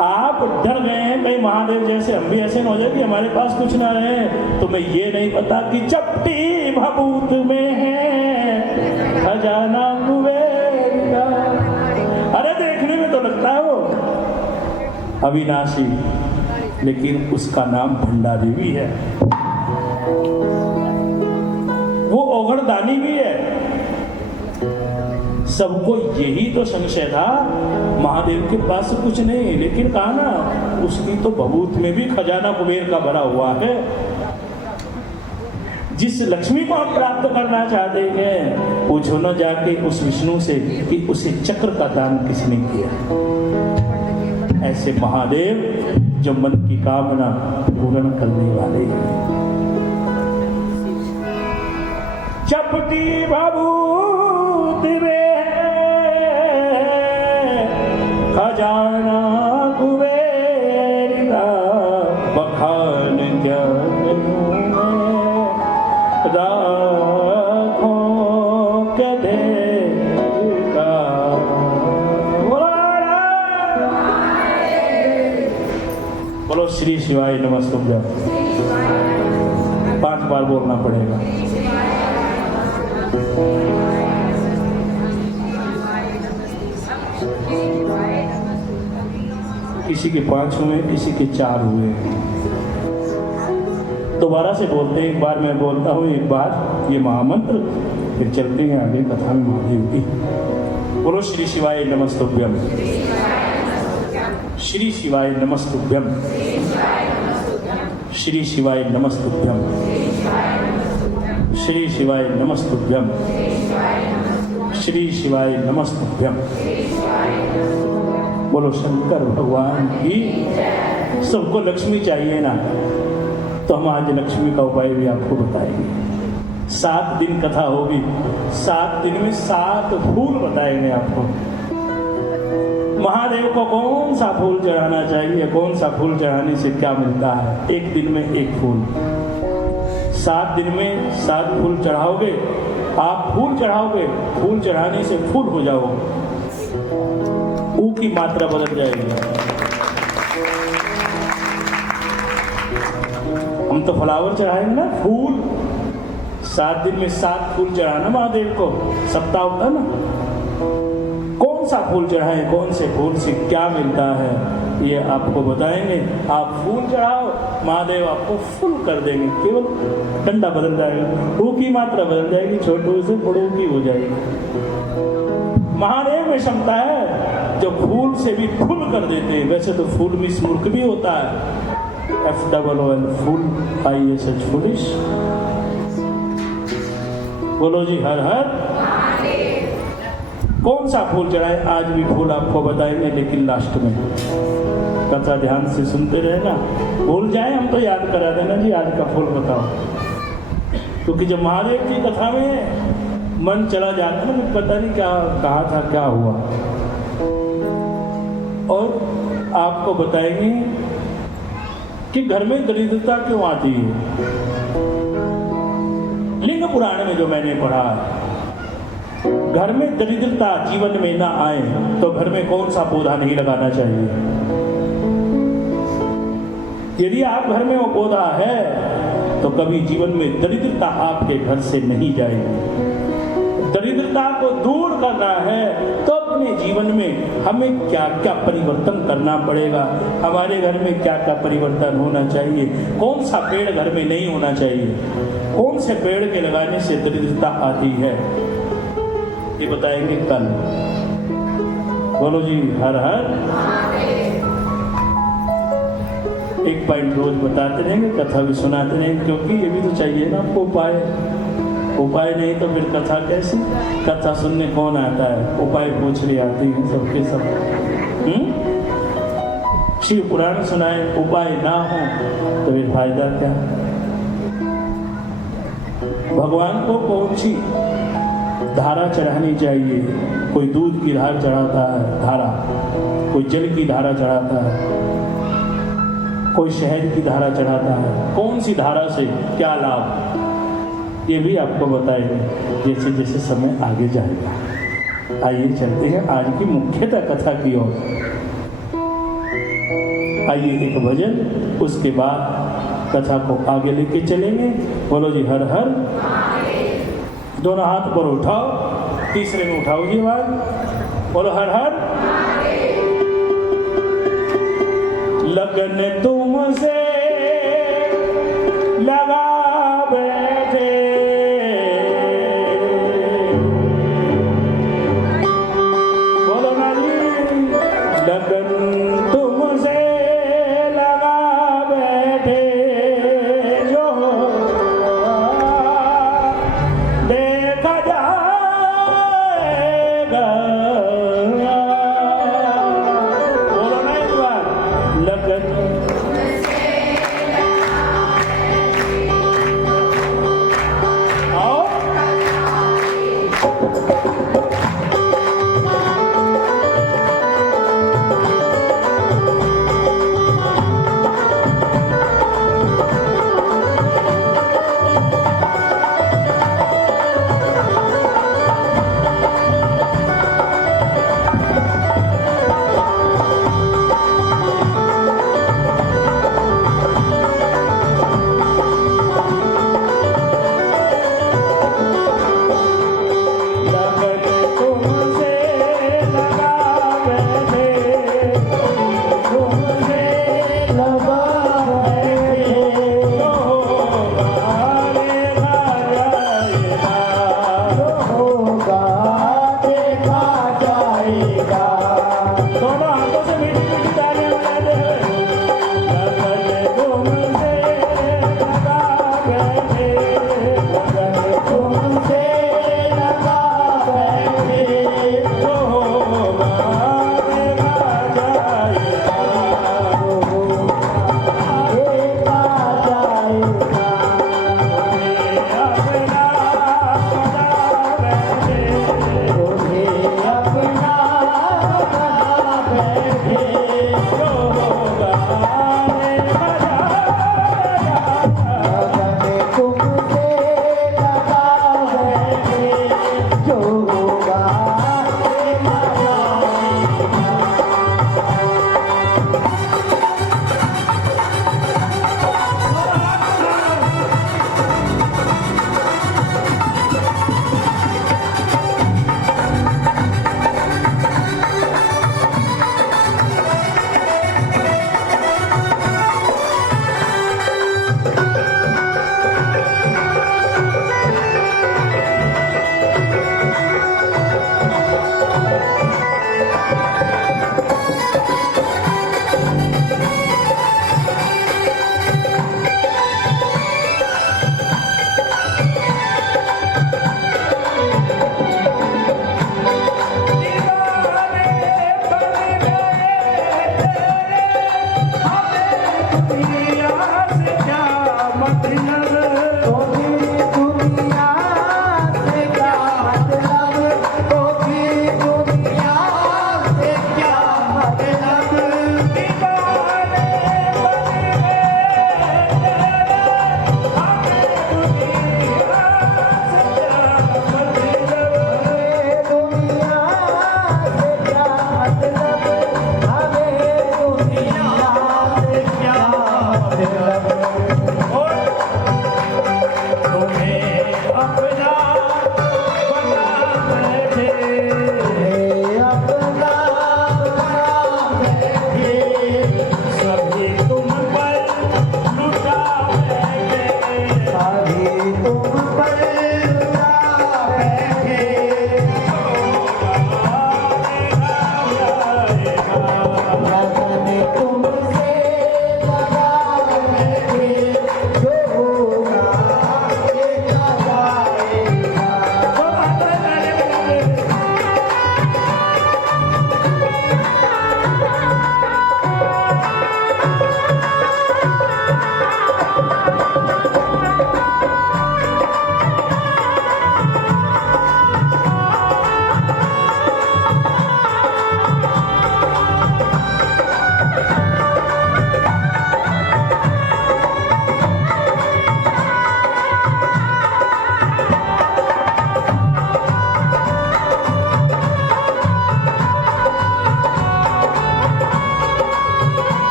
आप डर गए हैं कहीं महादेव जैसे हम भी ऐसे न हो जाए कि हमारे पास कुछ ना रहे। तुम्हें ये नहीं पता कि चपटी भभूत में है खजाना कुबेर का। अरे देखने में तो लगता है वो अविनाशी, लेकिन उसका नाम भंडारी भी है, वो ओघड़दानी भी है। सबको यही तो संशय था, महादेव के पास कुछ नहीं, लेकिन कहा ना उसकी तो भभूत में भी खजाना कुबेर का भरा हुआ है। जिस लक्ष्मी को आप प्राप्त करना चाहते हैं, पूछो ना जाके उस विष्णु से कि उसे चक्र का दान किसने किया। ऐसे महादेव जो मन की कामना पूर्ण करने वाले हैं। चपटी भभूत में खजाना कुबेर का, बखान क्या राखों के ढेर का। बोलो श्री शिवाय नमस्तुभ्यं। 5 बार बोलना पड़ेगा। किसी के 5 हुए, किसी के 4 हुए। दोबारा से बोलते हैं, एक बार मैं बोलता हूँ, एक बार ये महामंत्र, फिर चलते हैं आगे कथा में महादेव की। बोलो श्री शिवाय नमस्तुभ्यं। श्री शिवाय नमस्तुभ्यं। श्री शिवाय नमस्तुभ्यं। श्री शिवाय नमस्तुभ्यं। श्री शिवाय नमस्तुभ्यं। बोलो शंकर भगवान की। सबको लक्ष्मी चाहिए ना, तो हम आज लक्ष्मी का उपाय भी आपको बताएंगे। 7 दिन कथा होगी, 7 दिन में 7 फूल बताएंगे आपको। महादेव को कौन सा फूल चढ़ाना चाहिए, कौन सा फूल चढ़ाने से क्या मिलता है। 1 दिन में 1 फूल, 7 दिन में 7 फूल चढ़ाओगे। आप फूल चढ़ाओगे, फूल चढ़ाने से फूल हो जाओगे, ऊ की मात्रा बदल जाएगी। हम तो फ्लावर चढ़ाएंगे ना, फूल। 7 दिन में 7 फूल चढ़ाना महादेव को, सप्ताह होता ना। कौन सा फूल चढ़ाएं, कौन से फूल से क्या मिलता है, ये आपको बताएंगे। आप फूल चढ़ाओ, महादेव आपको फुल कर देंगे। केवल डंडा बदल जाएगा, ऊ की मात्रा बदल जाएगी, छोटू से बड़ों की हो जाएगी। महादेव में क्षमता है जो फूल से भी फुल कर देते हैं। वैसे तो फूल भी मूर्ख भी होता है, FOOL, फूल ISH फूलिश। बोलो जी हर हर। कौन सा फूल चढ़ाए, आज भी फूल आपको बताएंगे, लेकिन लास्ट में। कथा ध्यान से सुनते रहे ना, भूल जाए हम तो याद करा देना जी, आज का फूल बताओ। क्योंकि जब महादेव की कथा में मन चला जाता है ना, पता नहीं क्या कहा था, क्या हुआ। और आपको बताएंगे कि घर में दरिद्रता क्यों आती है। लिंग पुराण में जो मैंने पढ़ा, घर में दरिद्रता जीवन में ना आए तो घर में कौन सा पौधा नहीं लगाना चाहिए। यदि आप घर में वो पौधा है तो कभी जीवन में दरिद्रता आपके घर से नहीं जाएगी। दरिद्रता को दूर करना है तो अपने जीवन में हमें क्या क्या परिवर्तन करना पड़ेगा, हमारे घर में क्या क्या परिवर्तन होना चाहिए, कौन सा पेड़ घर में नहीं होना चाहिए, कौन से पेड़ के लगाने से दरिद्रता आती है, ये बताएंगे कल। बोलो जी हर हर। एक पॉइंट रोज बताते रहेंगे, कथा भी सुनाते रहेंगे, क्योंकि ये भी तो चाहिए ना आपको उपाय। उपाय नहीं तो फिर कथा कैसी। कथा सुनने कौन आता है, उपाय पूछने आती है सबके सब। शिव पुराण सुनाए, उपाय ना हो तो फिर फायदा क्या। भगवान को कौन सी धारा चढ़ानी चाहिए। कोई दूध की धार चढ़ाता है धारा, कोई जल की धारा चढ़ाता है, कोई शहद की धारा चढ़ाता है। कौन सी धारा से क्या लाभ, ये भी आपको बताएंगे जैसे जैसे समय आगे जाएगा। आइए चलते हैं आज की मुख्यतः कथा की ओर। आइए एक भजन, उसके बाद कथा को आगे लेके चलेंगे। बोलो जी हर हर। दोनों हाथ पर उठाओ, तीसरे में उठाओ जी आवाज। बोलो हर हर। लगन तुमसे लगा बैठे, बोलो ना जी। लगन तुमसे लगा बैठे, जो देखा जाएगा। बोलो ना एक बार। लगन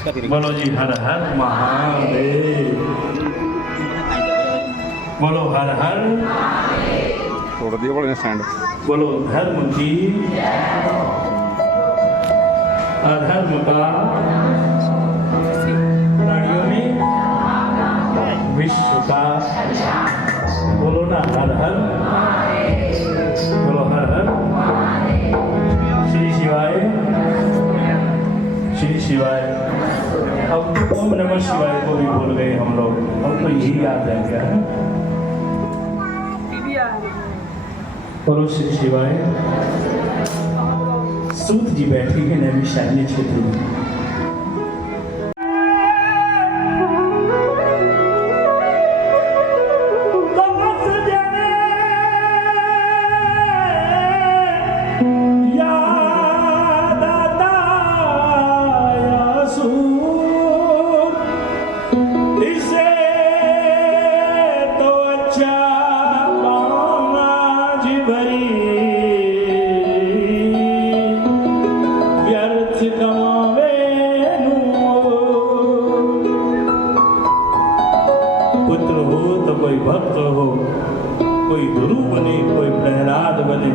बोलो जी हर हर महादेव, बोलो हर हर, तोड़ दिया बोले स्टैंड। बोलो धर्म की, अधर्म का प्राणियों में विश्व का, बोलो ना हर हर, बोलो हर हर, श्री शिवाय, श्री शिवाय। अब तो ओम नमः शिवाय को भी भूल गए हम लोग, अब तो यही याद रह गया है। बोलो श्री शिवाय। सूत जी बैठी है नैमिषारण्य क्षेत्र में। भक्त हो, कोई ध्रुव बने, कोई प्रहलाद बने।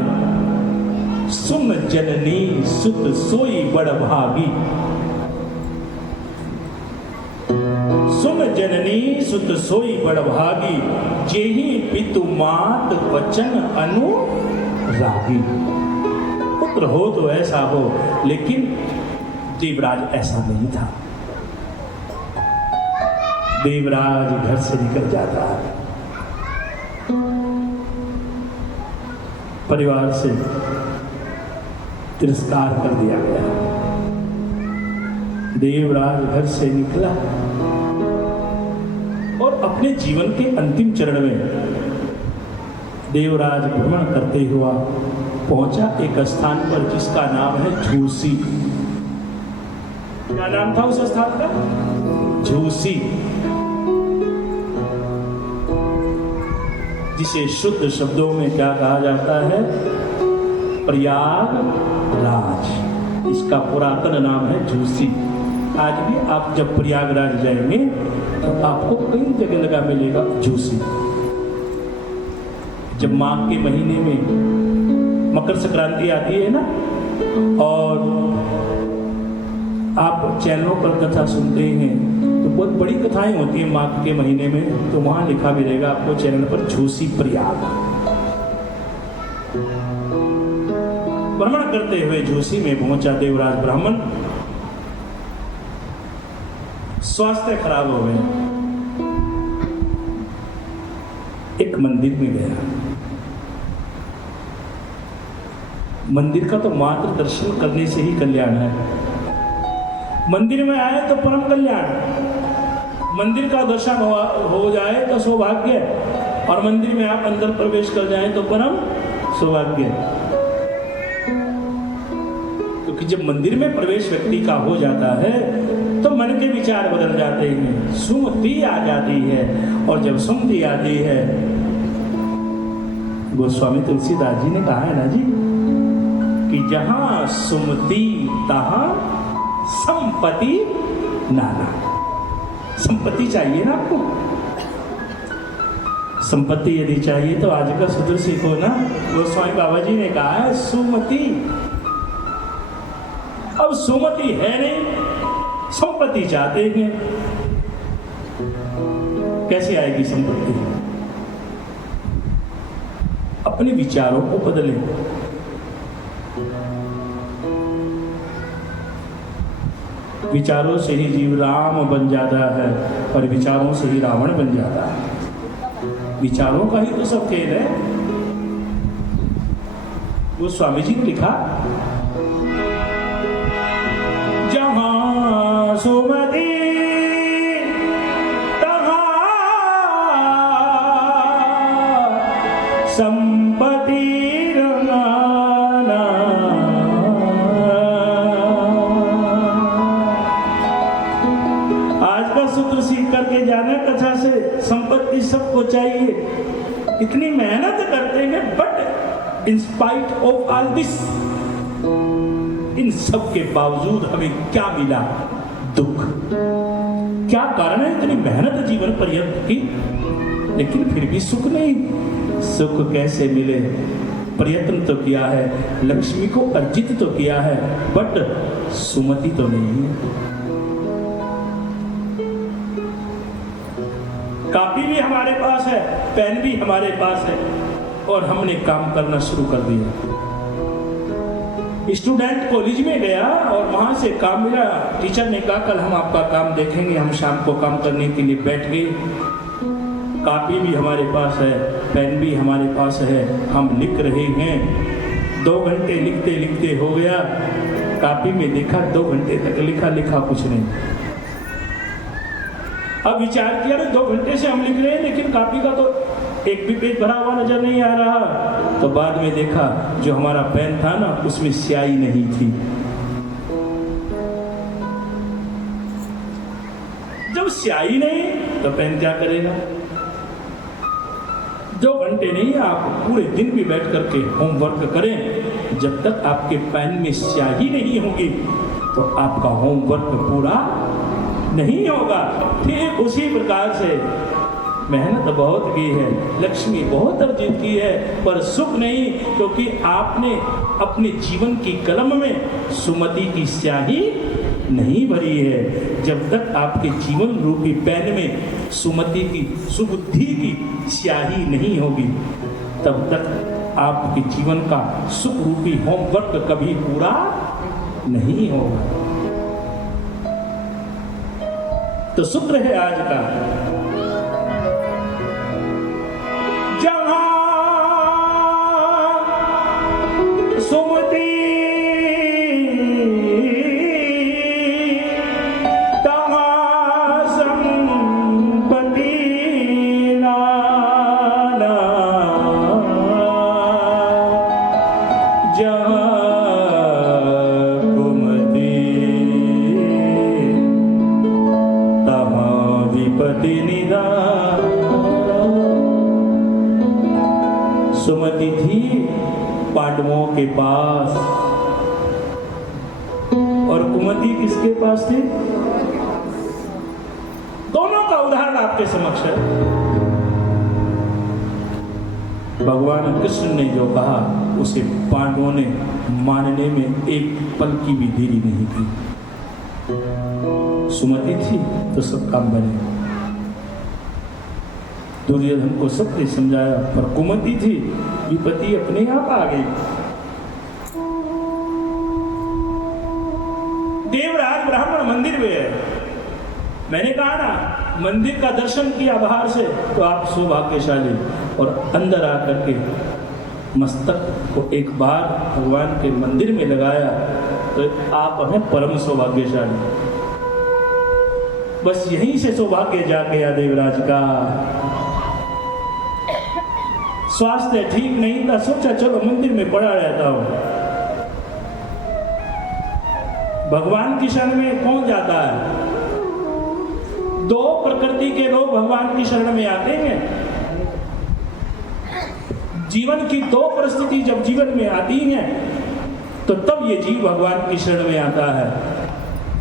सुन जननी सुत सोई बड़ भागी, सुन जननी सुत सोई बड़ भागी, जेहि पितु मात वचन अनुरागी। पुत्र हो तो ऐसा हो, लेकिन देवराज ऐसा नहीं था। देवराज घर से निकल जाता है, परिवार से तिरस्कार कर दिया गया। देवराज घर से निकला और अपने जीवन के अंतिम चरण में देवराज भ्रमण करते हुआ पहुंचा एक स्थान पर जिसका नाम है झूसी। क्या नाम था उस स्थान का? झूसी, जिसे शुद्ध शब्दों में क्या कहा जाता है? प्रयागराज। इसका पुरातन नाम है झूसी। आज भी आप जब प्रयागराज जाएंगे तो आपको कई जगह लगा मिलेगा झूसी। जब माघ के महीने में मकर संक्रांति आती है ना, और आप चैनलों पर कथा सुनते हैं तो बहुत बड़ी कथाएं होती हैं माघ के महीने में, तो वहां लिखा मिलेगा आपको चैनल पर झूसी प्रयाग। भ्रमण करते हुए झूसी में पहुंचा देवराज ब्राह्मण। स्वास्थ्य खराब हो गए, एक मंदिर में गया। मंदिर का तो मात्र दर्शन करने से ही कल्याण है। मंदिर में आए तो परम कल्याण, मंदिर का दर्शन हो जाए तो सौभाग्य, और मंदिर में आप अंदर प्रवेश कर जाएं तो परम सौभाग्य। क्योंकि जब मंदिर में प्रवेश व्यक्ति का हो जाता है तो मन के विचार बदल जाते हैं, सुमति आ जाती है, और जब सुमति आती है, गोस्वामी तुलसीदास जी ने कहा है ना जी कि जहां सुमति तहां संपत्ति नाना। संपत्ति चाहिए ना आपको? संपत्ति यदि चाहिए तो आज का सूत्र सीखो ना। गोस्वामी बाबा जी ने कहा है सुमति। अब सुमति है नहीं, संपत्ति चाहते हैं। कैसे आएगी संपत्ति? अपने विचारों को बदलें। विचारों से ही जीव राम बन जाता है, और विचारों से ही रावण बन जाता है। विचारों का ही तो सब खेल है। वो स्वामी जी ने लिखा, जहां सुमति तहां संपत्ति सूत्र सीख करके जाना कथा से। संपत्ति सबको चाहिए, इतनी मेहनत करते हैं, but in spite of all this, इन सब के बावजूद हमें क्या मिला? दुख। क्या कारण है इतनी मेहनत जीवन पर्यंत की, लेकिन फिर भी सुख नहीं। सुख कैसे मिले? प्रयत्न तो किया है, लक्ष्मी को अर्जित तो किया है, बट सुमति तो नहीं है। कापी भी हमारे पास है, पेन भी हमारे पास है, और हमने काम करना शुरू कर दिया। स्टूडेंट कॉलेज में गया और वहां से काम मिला, टीचर ने कहा कल हम आपका काम देखेंगे, हम शाम को काम करने के लिए बैठ गए। कापी भी हमारे पास है, पेन भी हमारे पास है, हम लिख रहे हैं। 2 घंटे लिखते लिखते हो गया, कापी में देखा 2 घंटे तक लिखा कुछ नहीं। अब विचार किया 2 घंटे से हम लिख रहे हैं, लेकिन कापी का तो एक भी पेज भरा हुआ नजर नहीं आ रहा। तो बाद में देखा जो हमारा पेन था ना, उसमें स्याही नहीं थी। जब स्याही नहीं तो पेन क्या करेगा? 2 घंटे नहीं, आप पूरे दिन भी बैठ करके होमवर्क करें, जब तक आपके पेन में स्याही नहीं होगी तो आपका होमवर्क पूरा नहीं होगा। ठीक उसी प्रकार से मेहनत बहुत की है, लक्ष्मी बहुत अर्जित की है, पर सुख नहीं, क्योंकि आपने अपने जीवन की कलम में सुमति की स्याही नहीं भरी है। जब तक आपके जीवन रूपी पेन में सुमति की, सुबुद्धि की स्याही नहीं होगी, तब तक आपके जीवन का सुख रूपी होमवर्क कभी पूरा नहीं होगा। तो सूत्र है आज का, जहां सुमति तहां संपत्ति नाना, जहां कुमति तहां विपत्ति निदान। सुमति थी पांडवों के पास, और कुमति किसके पास थी? दोनों का उदाहरण आपके समक्ष है। भगवान कृष्ण ने जो कहा उसे पांडवों ने मानने में एक पल की भी देरी नहीं की। सुमति थी तो सब काम बने। दुर्योधन को सबने समझाया, पर कुमति थी, विपत्ति अपने आप आ गई। देवराज ब्राह्मण मंदिर में है। मैंने कहा ना, मंदिर का दर्शन किया बाहर से तो आप सौभाग्यशाली, और अंदर आकर के मस्तक को एक बार भगवान के मंदिर में लगाया तो आप हैं परम सौभाग्यशाली। बस यहीं से सौभाग्य जाके या देवराज का। स्वास्थ्य ठीक नहीं था, सोचा चलो मंदिर में पड़ा रहता हूं। भगवान की शरण में कौन जाता है? 2 प्रकृति के लोग भगवान की शरण में आते हैं। जीवन की 2 परिस्थिति जब जीवन में आती हैं तो तब ये जीव भगवान की शरण में आता है।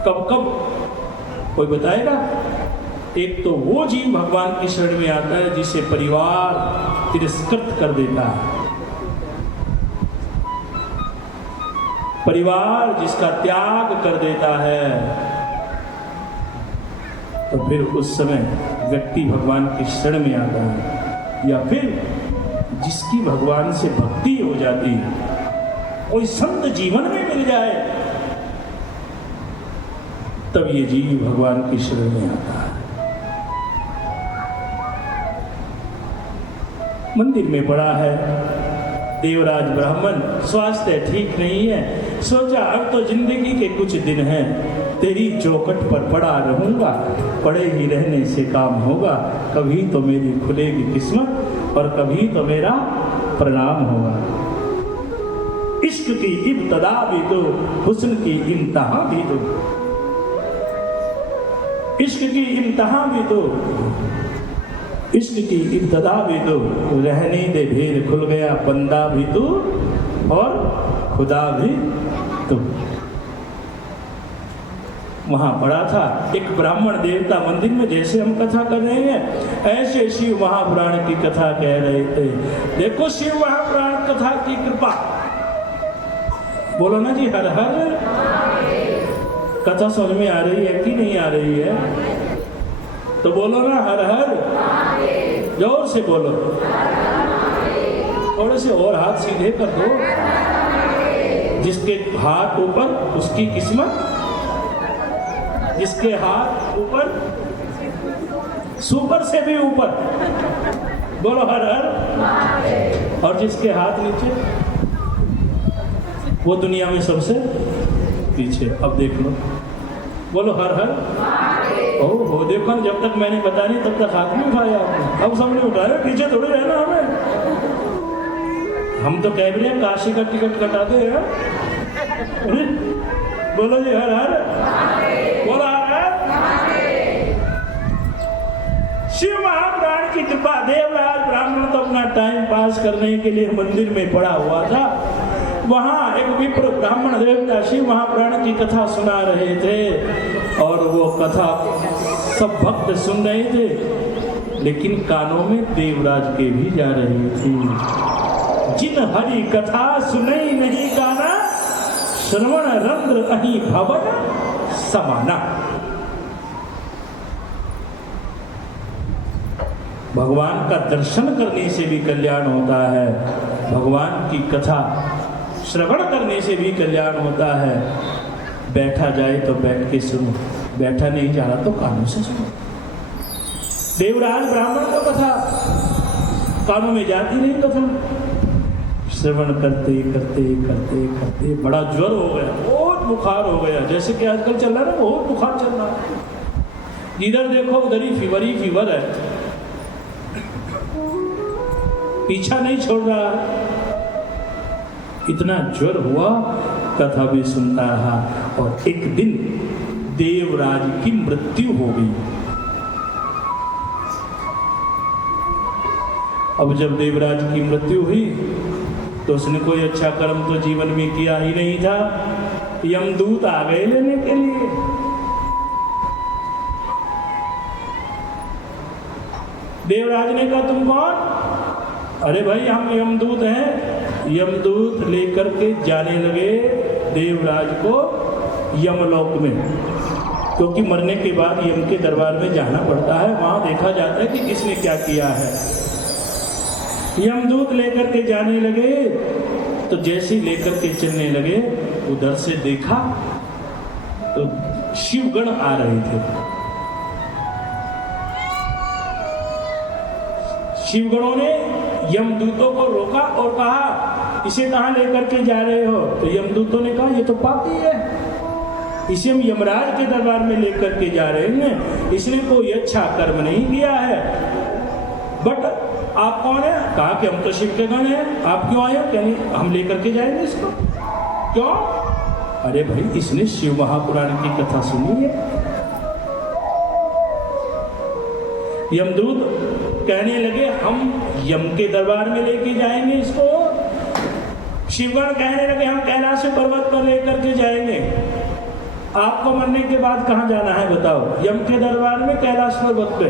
कब कब कोई बताएगा? एक तो वो जीव भगवान की शरण में आता है जिसे परिवार तिरस्कृत कर देता है, परिवार जिसका त्याग कर देता है, तो फिर उस समय व्यक्ति भगवान की शरण में आता है। या फिर जिसकी भगवान से भक्ति हो जाती है, कोई संत जीवन में मिल जाए, तब ये जीव भगवान की शरण में आता है। मंदिर में पड़ा है देवराज ब्राह्मण, स्वास्थ्य ठीक नहीं है। सोचा अब तो जिंदगी के कुछ दिन हैं, तेरी चौखट पर पड़ा रहूंगा, पड़े ही रहने से काम होगा। कभी तो मेरी खुलेगी किस्मत और कभी तो मेरा प्रणाम होगा। इश्क की इब्तदा भी तो, हुस्न की इंतहा भी तो, इश्क की इंतहा भी तो, इश्क की इब्तदा भी तो, रहने दे भेद खुल गया, बंदा भी तू और खुदा भी तू। वहां पड़ा था। एक ब्राह्मण देवता मंदिर में जैसे हम कथा कर रहे हैं, ऐसे शिव महापुराण की कथा कह रहे थे। देखो शिव महापुराण कथा की कृपा, बोलो ना जी हर हर। कथा समझ में आ रही है कि नहीं आ रही है? तो बोलो ना हर हर, जोर से बोलो। थोड़े से और हाथ सीधे कर दो। जिसके हाथ ऊपर उसकी किस्मत, जिसके हाथ ऊपर सुपर से भी ऊपर, बोलो हर हर। और जिसके हाथ नीचे, वो दुनिया में सबसे पीछे। अब देख लो, बोलो हर हर। ओहो देखो, जब तक मैंने बता नहीं तब तक हाथ नहीं उठाया आपने, अब सबने उठाया। पीछे थोड़ी रहना हमें, हम तो कह रहे हैं काशी का टिकट कटाते हैं। बोलो जी हर हर, बोलो हर हर। शिव महापुराण की कृपा, देवराज ब्राह्मण तो अपना टाइम पास करने के लिए मंदिर में पड़ा हुआ था। वहां एक विप्र ब्राह्मण देवता शिव महापुराण की कथा सुना रहे थे और वो कथा सब भक्त सुन रहे थे, लेकिन कानों में देवराज के भी जा रही थी। जिन हरि कथा सुनई नहीं गाना, श्रवण रंध्र अहि भवन समाना। भगवान का दर्शन करने से भी कल्याण होता है, भगवान की कथा श्रवण करने से भी कल्याण होता है। बैठा जाए तो बैठ के सुनो, बैठा नहीं जा रहा तो कानों से सुनो। देवराज ब्राह्मण को कथा कानों में जाती नहीं कथा, श्रवण करते करते करते करते बड़ा ज्वर हो गया, बहुत बुखार हो गया। जैसे कि आजकल चल रहा है ना, बहुत बुखार चल रहा है। जिधर देखो उधर ही फीवर है, पीछा नहीं छोड़ रहा। इतना ज्वर हुआ, कथा भी सुनता रहा और एक दिन देवराज की मृत्यु हो गई। अब जब देवराज की मृत्यु हुई तो उसने कोई अच्छा कर्म तो जीवन में किया ही नहीं था। यमदूत आ गए लेने के लिए। देवराज ने कहा तुम कौन? अरे भाई हम यमदूत हैं। यमदूत लेकर के जाने लगे देवराज को यमलोक में, क्योंकि मरने के बाद यम के दरबार में जाना पड़ता है, वहां देखा जाता है कि किसने क्या किया है। यमदूत लेकर के जाने लगे तो जैसे लेकर के चलने लगे, उधर से देखा तो शिवगण आ रहे थे। शिवगणों ने यमदूतों को रोका और कहा इसे कहां लेकर के जा रहे हो? तो यमदूतों ने कहा ये तो पापी है, इसे हम यमराज के दरबार में लेकर के जा रहे हैं, इसने कोई अच्छा कर्म नहीं किया है। बट आप कौन है? कहा कि हम तो शिव के गण हैं। आप क्यों आए हो? कहने हम लेकर के जाएंगे इसको। क्यों? अरे भाई इसने शिव महापुराण की कथा सुनी है। यमदूत कहने लगे हम यम के दरबार में लेके जाएंगे इसको। शिवगण कहने लगे हम कैलाश पर्वत पर लेकर के जाएंगे। आपको मरने के बाद कहां जाना है बताओ? यम के दरबार में, कैलाश पर्वत पे।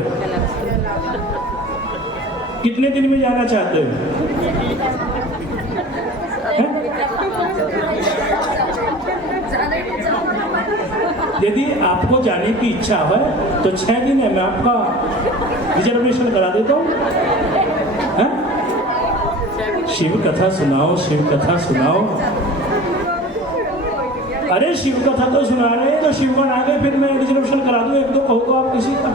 कितने दिन में जाना चाहते हो? यदि आपको जाने की इच्छा है तो 6 दिन है, मैं आपका रिजर्वेशन करा देता हूँ। शिव कथा सुनाओ, शिव कथा सुनाओ। अरे शिव कथा तो सुना रहे हैं तो शिवगण आ गए, फिर मैं रिजर्वेशन करा दूं। एक दो कहोगे आप किसी का?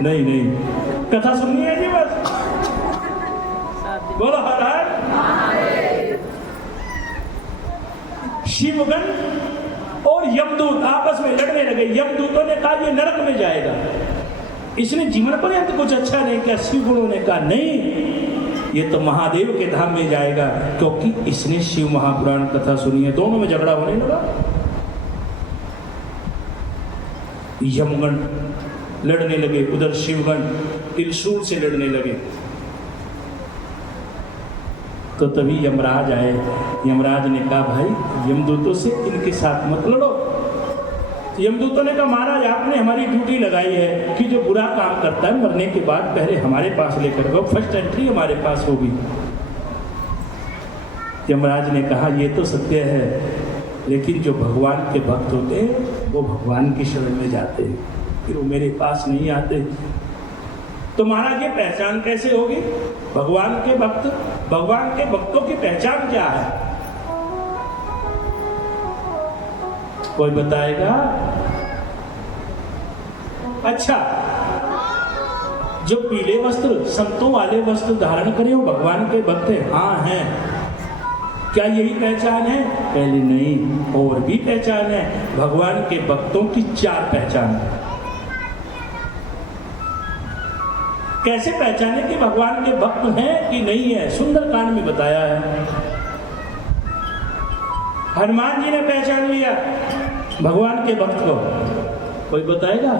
नहीं नहीं, कथा सुननी है जी बस। बोलो हर हर। शिवगण और यमदूत आपस में लड़ने लगे। यमदूतों ने कहा ये नरक में जाएगा, इसने जीवन पर्यंत कुछ अच्छा नहीं किया। शिवगणों ने कहा नहीं, ये तो महादेव के धाम में जाएगा, क्योंकि इसने शिव महापुराण कथा सुनी है। दोनों में झगड़ा होने लगा। यमगण लड़ने लगे, उधर शिवगण त्रिशूल से लड़ने लगे। तो तभी यमराज आए। यमराज ने कहा भाई यमदूतों से इनके साथ मत लड़ो, यमदूतों ने कहा महाराज आपने हमारी ड्यूटी लगाई है कि जो बुरा काम करता है मरने के बाद पहले हमारे पास लेकर गो, फर्स्ट एंट्री हमारे पास होगी। यमराज ने कहा ये तो सत्य है, लेकिन जो भगवान के भक्त होते हैं वो भगवान की शरण में जाते हैं, फिर वो मेरे पास नहीं आते। तो महाराज ये पहचान कैसे होगी? भगवान के भक्तों की पहचान क्या है? कोई बताएगा? अच्छा, जो पीले वस्त्र, संतों वाले वस्त्र धारण करे वो भगवान के भक्त हैं? हाँ हैं। क्या यही पहचान है? पहले नहीं, और भी पहचान है। भगवान के भक्तों की 4 पहचान है। कैसे पहचाने कि भगवान के भक्त हैं कि नहीं है? सुंदरकांड में बताया है। हनुमान जी ने पहचान लिया भगवान के भक्त को। कोई बताएगा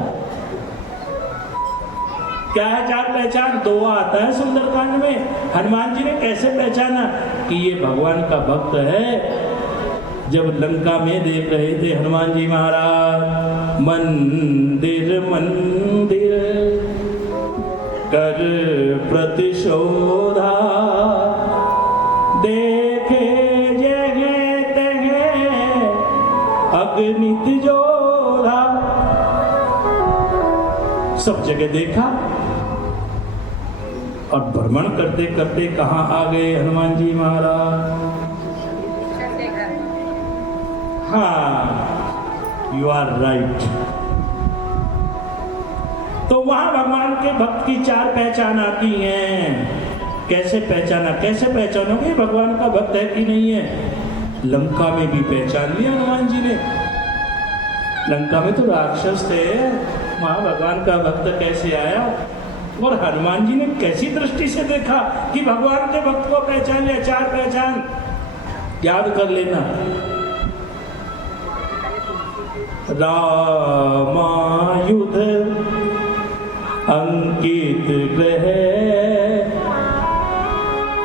क्या है 4 पहचान? 2 आता है सुंदरकांड में। हनुमान जी ने कैसे पहचाना कि ये भगवान का भक्त है? जब लंका में देख रहे थे हनुमान जी महाराज, मंदिर मंदिर कर प्रतिशोधा, देखे जगह तगह अग्नित जोधा। सब जगह देखा और भ्रमण करते करते कहां आ गए हनुमान जी महाराज? हाँ, यू आर राइट। तो वहां भगवान के भक्त की 4 पहचान आती हैं। कैसे पहचाना? कैसे पहचानोगे भगवान का भक्त है कि नहीं है? लंका में भी पहचान लिया हनुमान जी ने। लंका में तो राक्षस थे, वहां भगवान का भक्त कैसे आया? और हनुमान जी ने कैसी दृष्टि से देखा कि भगवान के भक्त को पहचान लिया। 4 पहचान याद कर लेना। रामायुध अंकित ग्रह,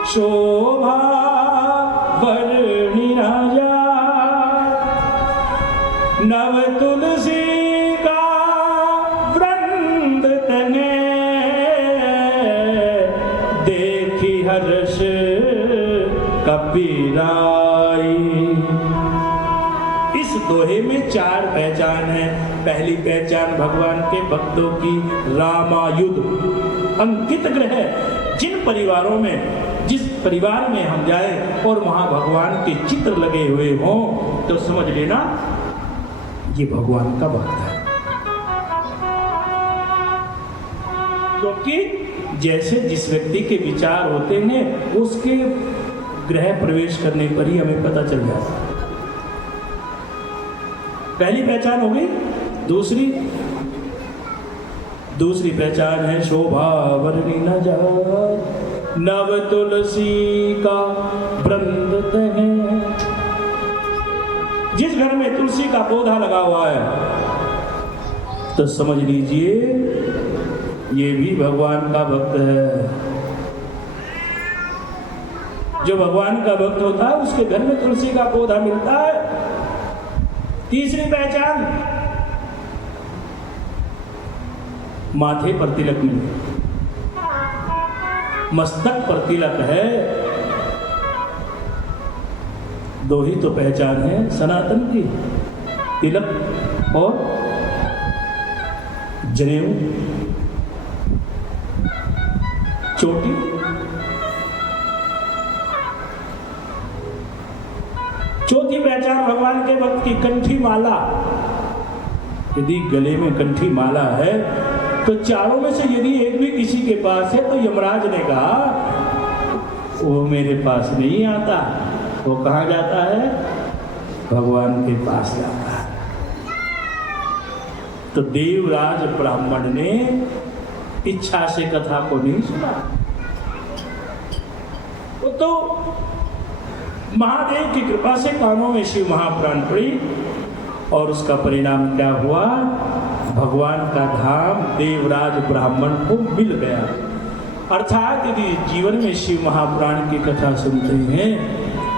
शोभा वर्णि राजा, नव तुलसी का वृंद तने, देखी हर्ष कबीराई। इस दोहे में 4 पहचान है। पहली पहचान भगवान के भक्तों की रामायुध अंकित ग्रह। जिन परिवारों में, जिस परिवार में हम जाए और वहां भगवान के चित्र लगे हुए हों तो समझ लेना ये भगवान का भक्त है। क्योंकि जैसे जिस व्यक्ति के विचार होते हैं उसके गृह प्रवेश करने पर ही हमें पता चल जाता है। पहली पहचान हो गई। दूसरी पहचान है शोभा वर्णि न जाए, नव तुलसी का वृंद तने। जिस घर में तुलसी का पौधा लगा हुआ है तो समझ लीजिए ये भी भगवान का भक्त है। जो भगवान का भक्त होता है उसके घर में तुलसी का पौधा मिलता है। तीसरी पहचान, माथे पर तिलक मिलता, मस्तक पर तिलक है। 2 ही तो पहचान है सनातन की, तिलक और जनेऊ, चोटी। चौथी पहचान भगवान के भक्त की कंठी माला। यदि गले में कंठी माला है तो चारों में से यदि एक भी किसी के पास है तो यमराज ने कहा वो मेरे पास नहीं आता, वो कहाँ जाता है? भगवान के पास जाता है। तो देवराज ब्राह्मण ने इच्छा से कथा को नहीं सुना। तो महादेव की कृपा से कानों में शिव महापुराण पड़ी और उसका परिणाम क्या हुआ? भगवान का धाम देवराज ब्राह्मण को मिल गया। अर्थात यदि जीवन में शिव महापुराण की कथा सुनते हैं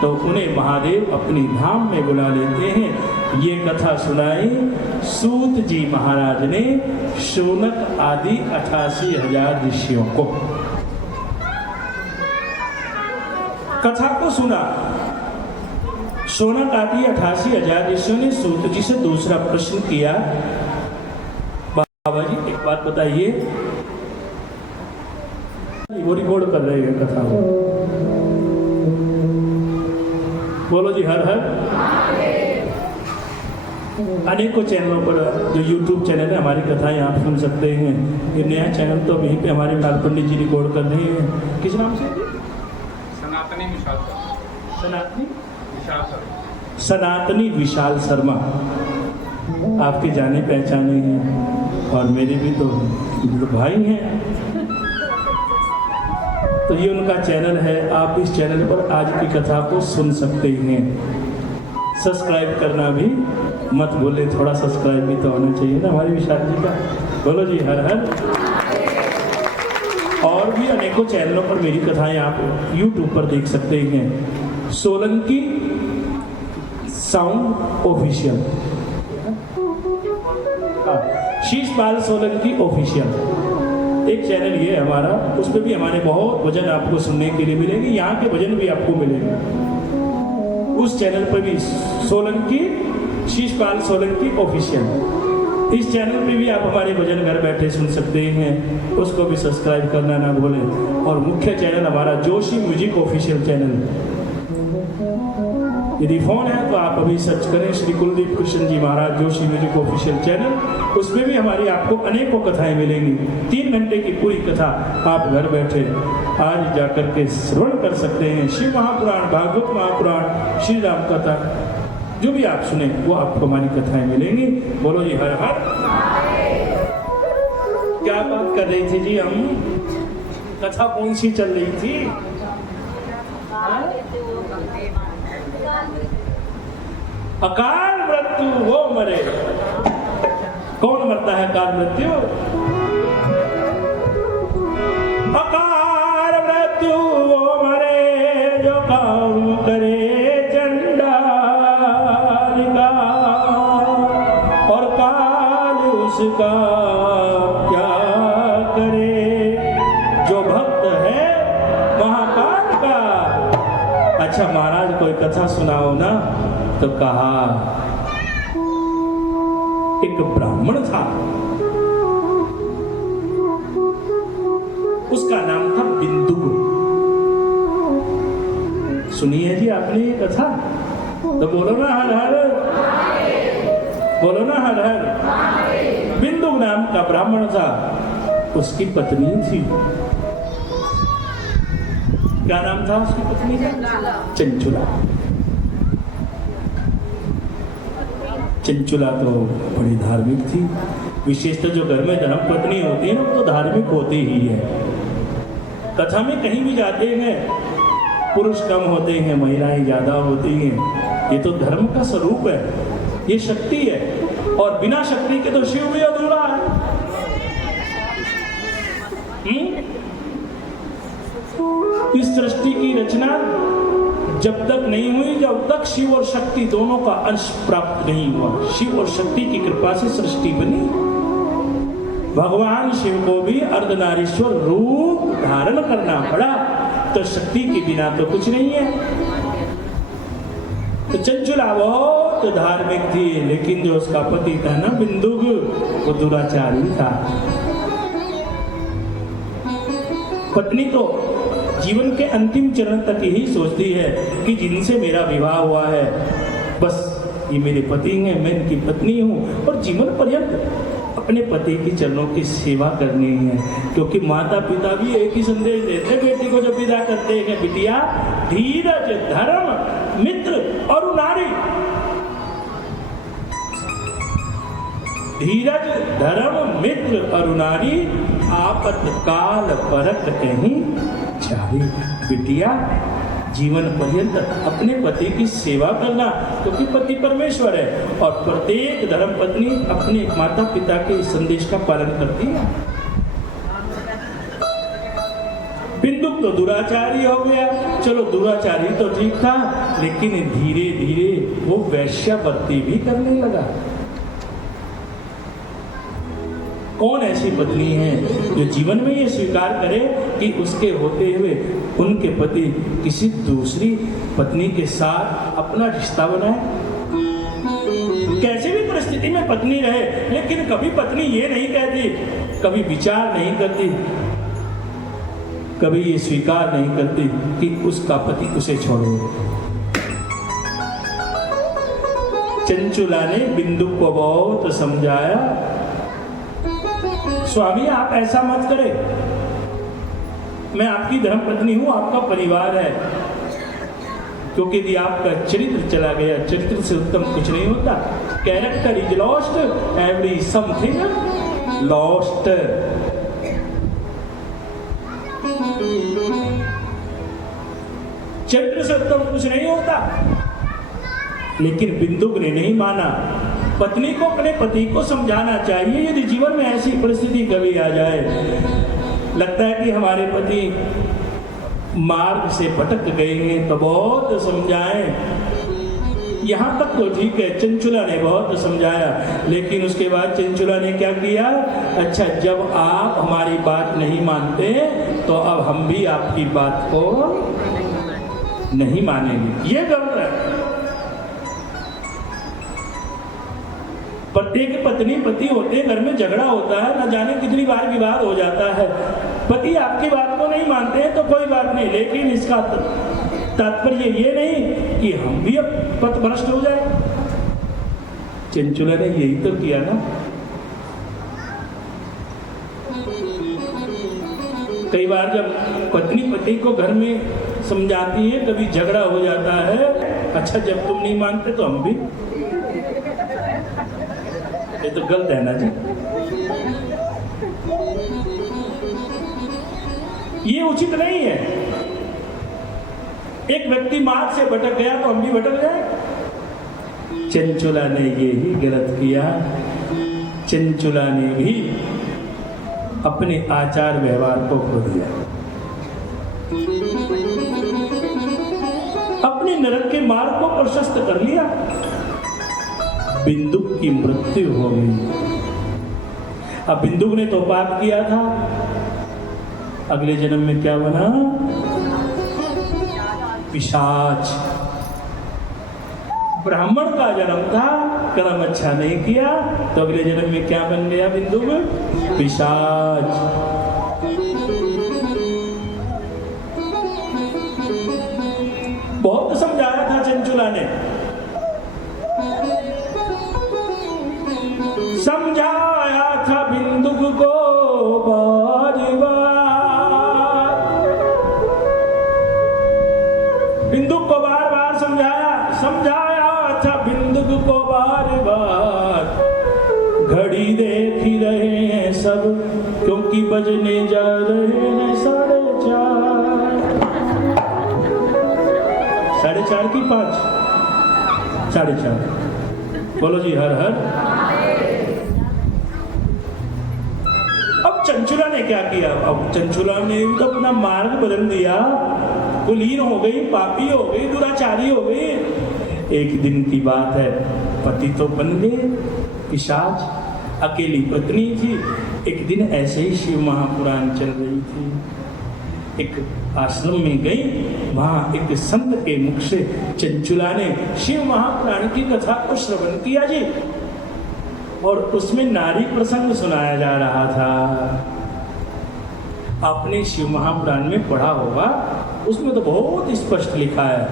तो उन्हें महादेव अपनी धाम में बुला लेते हैं। ये कथा सुनाई सूत जी महाराज ने शौनक आदि 88,000 ऋषियों को। कथा को सुना शौनक आदि 88,000 ऋषियों ने सूत जी से दूसरा प्रश्न किया, बाबा जी एक बात बताइए, वो रिकॉर्ड कर रहे हैं कथा को, बोलो जी हर हर। अनेकों चैनलों पर जो YouTube चैनल है हमारी कथाएं आप सुन सकते हैं। ये नया चैनल तो वहीं पे हमारे लाल पंडित जी रिकॉर्ड कर रहे हैं। किस नाम से? सनातनी विशाल सनातनी विशाल शर्मा। सनातनी विशाल शर्मा आपके जाने पहचाने हैं और मेरे भी तो भाई हैं। तो ये उनका चैनल है, आप इस चैनल पर आज की कथा को सुन सकते हैं। सब्सक्राइब करना भी मत भूले, थोड़ा सब्सक्राइब भी तो होना चाहिए ना हमारी विशाल जी का, बोलो जी हर हर। और भी अनेकों चैनलों पर मेरी कथाएं आप YouTube पर देख सकते हैं। Solanki sound official, Sheeshpal Solanki official एक चैनल ये है हमारा, उस पर भी हमारे बहुत भजन आपको सुनने के लिए मिलेंगे, यहाँ के भजन भी आपको मिलेंगे। उस चैनल पर भी सोलंकी शीशपाल सोलंकी ऑफिशियल, इस चैनल पे भी आप हमारे भजन घर बैठे सुन सकते हैं, उसको भी सब्सक्राइब करना ना भूलें। और मुख्य चैनल हमारा जोशी म्यूजिक ऑफिशियल चैनल, यदि फोन है तो आप अभी सर्च करें श्री कुलदीप कृष्ण जी महाराज जोशी म्यूजिक ऑफिशियल चैनल, उसमें भी हमारी आपको अनेकों कथाएं मिलेंगी। 3 घंटे की पूरी कथा आप घर बैठे आज जाकर के श्रवण कर सकते हैं। शिव महापुराण, भागवत महापुराण, श्री राम कथा, जो भी आप सुने वो आपको हमारी कथाएं मिलेंगी। बोलो जी हर हर। क्या बात कर रही थी जी हम? कथा कौन सी चल रही थी? अकाल मृत्यु वो मरे। कौन मरता है अकाल मृत्यु? अकाल मृत्यु वो मरे जो काम करे चंडाल का, और काल उसका क्या करे जो भक्त है महाकाल का। अच्छा महाराज कोई कथा सुनाओ ना। तो कहा एक ब्राह्मण था, उसका नाम था बिंदु। सुनी है जी आपने ये कथा? तो बोलो ना हर हर, बोलो ना हर हर। बिंदु नाम का ब्राह्मण था, उसकी पत्नी थी। क्या नाम था उसकी पत्नी का? चंचुला। चंचुला तो बड़ी धार्मिक थी। विशेषतः जो घर में धर्म पत्नी होती है ना वो तो धार्मिक होती ही है। कथा में कहीं भी जाते हैं पुरुष कम होते हैं, महिलाएं ज्यादा होती हैं। ये तो धर्म का स्वरूप है, ये शक्ति है, और बिना शक्ति के तो शिव भी अधूरा है। इस सृष्टि की रचना जब तक नहीं हुई जब तक शिव और शक्ति दोनों का अंश प्राप्त नहीं हुआ। शिव और शक्ति की कृपा से सृष्टि बनी। भगवान शिव को भी अर्धनारीश्वर रूप धारण करना पड़ा, तो शक्ति के बिना तो कुछ नहीं है। तो चंचुला बहुत धार्मिक थी, लेकिन जो उसका पति था ना बिंदुक, वो दुराचारी था। पत्नी तो जीवन के अंतिम चरण तक यही सोचती है कि जिनसे मेरा विवाह हुआ है बस ये मेरे पति हैं, मैं इनकी पत्नी हूँ, और जीवन पर्यंत अपने पति की चरणों की सेवा करनी है। क्योंकि माता पिता भी एक ही संदेश देते बेटी को जब विदा करते हैं, बिटिया धीरज धर्म मित्र और नारी। धीरज धर्म मित्र और नारी, आपत्काल परत कहीं चाहे। बिटिया जीवन पर्यंत अपने पति की सेवा करना, क्योंकि पति परमेश्वर है, और प्रत्येक धर्म पत्नी अपने माता पिता के संदेश का पालन करती है। बिंदु तो दुराचारी हो गया। चलो दुराचारी तो ठीक था, लेकिन धीरे धीरे वो वैश्यावृत्ति भी करने लगा। कौन ऐसी पत्नी है जो जीवन में ये स्वीकार करे कि उसके होते हुए उनके पति किसी दूसरी पत्नी के साथ अपना रिश्ता बनाए? कैसे भी परिस्थिति में पत्नी रहे, लेकिन कभी पत्नी ये नहीं कहती, कभी विचार नहीं करती, कभी ये स्वीकार नहीं करती कि उसका पति उसे छोड़े। चंचुला ने बिंदु को बहुत समझाया, स्वामी आप ऐसा मत करें, मैं आपकी धर्मपत्नी हूं, आपका परिवार है, क्योंकि यदि आपका चरित्र चला गया, चरित्र से उत्तम कुछ नहीं होता। Character is lost, every something lost. चरित्र से उत्तम कुछ नहीं होता। लेकिन बिंदुक ने नहीं माना। पत्नी को अपने पति को समझाना चाहिए, यदि जीवन में ऐसी परिस्थिति कभी आ जाए, लगता है कि हमारे पति मार्ग से भटक गए हैं, तो बहुत समझाएं। यहाँ तक तो ठीक है, चंचुला ने बहुत समझाया, लेकिन उसके बाद चंचुला ने क्या किया? अच्छा, जब आप हमारी बात नहीं मानते तो अब हम भी आपकी बात को नहीं मानेंगे। ये गलत है। प्रत्येक पत्नी पति होते घर में झगड़ा होता है, न जाने कितनी बार विवाद हो जाता है। पति आपकी बात को नहीं मानते हैं तो कोई बात नहीं, लेकिन इसका तात्पर्य ये नहीं कि हम भी अब पथभ्रष्ट हो जाए। चंचुला ने यही तो किया ना। कई बार जब पत्नी पति को घर में समझाती है, कभी झगड़ा हो जाता है, अच्छा जब तुम नहीं मानते तो हम भी, ये तो गलत है ना जी। ये उचित नहीं है। एक व्यक्ति मार्ग से भटक गया तो हम भी भटक जाए। चंचुला ने यही गलत किया। चंचुला ने भी अपने आचार व्यवहार को खो दिया, अपने नरक के मार्ग को प्रशस्त कर लिया। बिंदुक की मृत्यु हो गई। अब बिंदुक ने तो पाप किया था, अगले जन्म में क्या बना? पिशाच। ब्राह्मण का जन्म था, कर्म अच्छा नहीं किया तो अगले जन्म में क्या बन गया बिंदुक? पिशाच। बहुत समझाया था चंचुला ने, समझाया था बिंदुक को बार बार, बिंदुक को बार बार समझाया था बिंदुक को बार बार। घड़ी देख ही रहे हैं सब, क्योंकि बजने जा रहे हैं 4:30। 4:30 की 5, 4:30। बोलो जी हर हर। अब चंचुला ने क्या किया? अब चंचुला ने तो अपना मार्ग बदल दिया, कुलीन हो गई, पापी हो गई, दुराचारी हो गई। एक दिन की बात है, पति तो बन गए पिशाच, अकेली पत्नी थी। एक दिन ऐसे ही शिव महापुराण चल रही थी, एक आश्रम में गई, वहां एक संत के मुख से चंचुला ने शिव महापुराण की कथा को श्रवण किया जी, और उसमें नारी प्रसंग सुनाया जा रहा था। आपने शिव महापुराण में पढ़ा होगा, उसमें तो बहुत स्पष्ट लिखा है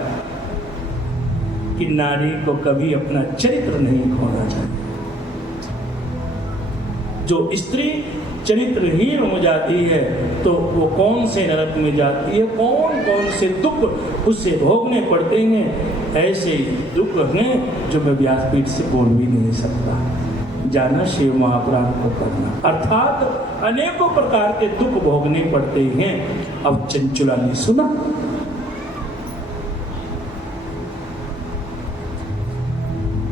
कि नारी को कभी अपना चरित्र नहीं खोना चाहिए। जो स्त्री चरित्रहीन हो जाती है तो वो कौन से नरक में जाती है, कौन कौन से दुख उससे भोगने पड़ते हैं। ऐसे दुख हैं जो मैं व्यासपीठ से बोल भी नहीं सकता। जाना शिव महापुराण को पढ़ना, अर्थात अनेकों प्रकार के दुख भोगने पड़ते हैं। अब चंचुला ने सुना,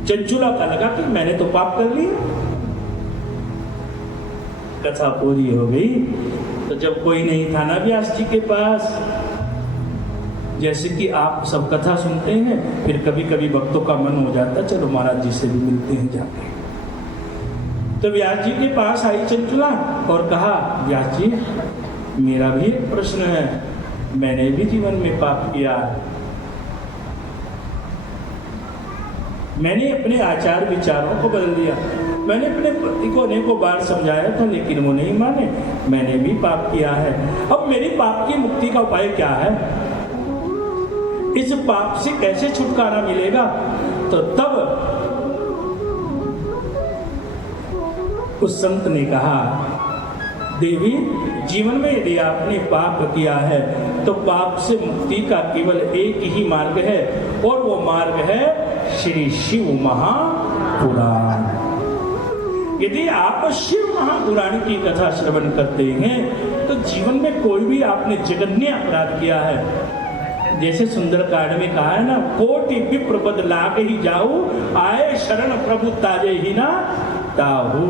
चंचुला का लगा कि मैंने तो पाप कर लिया। कथा पूरी हो गई, तो जब कोई नहीं था ना व्यास जी के पास, जैसे कि आप सब कथा सुनते हैं, फिर कभी कभी भक्तों का मन हो जाता चलो महाराज जी से भी मिलते हैं जाके। तो व्यास जी के पास आई चंचला और कहा, व्यास जी मेरा भी एक प्रश्न है, मैंने भी जीवन में पाप किया, मैंने अपने आचार विचारों को बदल दिया, मैंने अपने पति को अनेकों बार समझाया था लेकिन वो नहीं माने, मैंने भी पाप किया है। अब मेरी पाप की मुक्ति का उपाय क्या है, इस पाप से कैसे छुटकारा मिलेगा? तो तब उस संत ने कहा, देवी जीवन में यदि आपने पाप किया है तो पाप से मुक्ति का केवल एक ही मार्ग है और वो मार्ग है श्री शिव महापुराण। यदि आप शिव महापुराण की कथा श्रवण करते हैं तो जीवन में कोई भी आपने जघन्य अपराध किया है, जैसे सुंदरकांड में कहा है ना, कोटि विप्र बद लाग ही जाऊ, आए शरण प्रभु ताजे ही ना ताहू।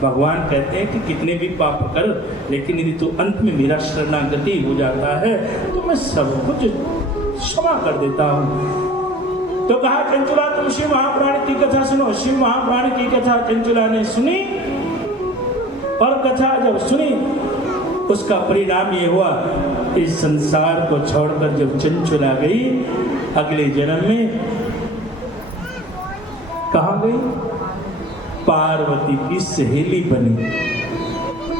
भगवान कहते हैं कि कितने भी पाप कर, लेकिन यदि तू अंत में मेरा शरणागति हो जाता है तो मैं सब कुछ क्षमा कर देता हूँ। तो कहा, चंचुला तुम शिव महापुराण की कथा सुनो। शिव महापुराण की कथा चंचुला ने सुनी और कथा जब सुनी उसका परिणाम ये हुआ, इस संसार को छोड़कर जब चंचुला गई, अगले जन्म में कहाँ गई? पार्वती की सहेली बनी।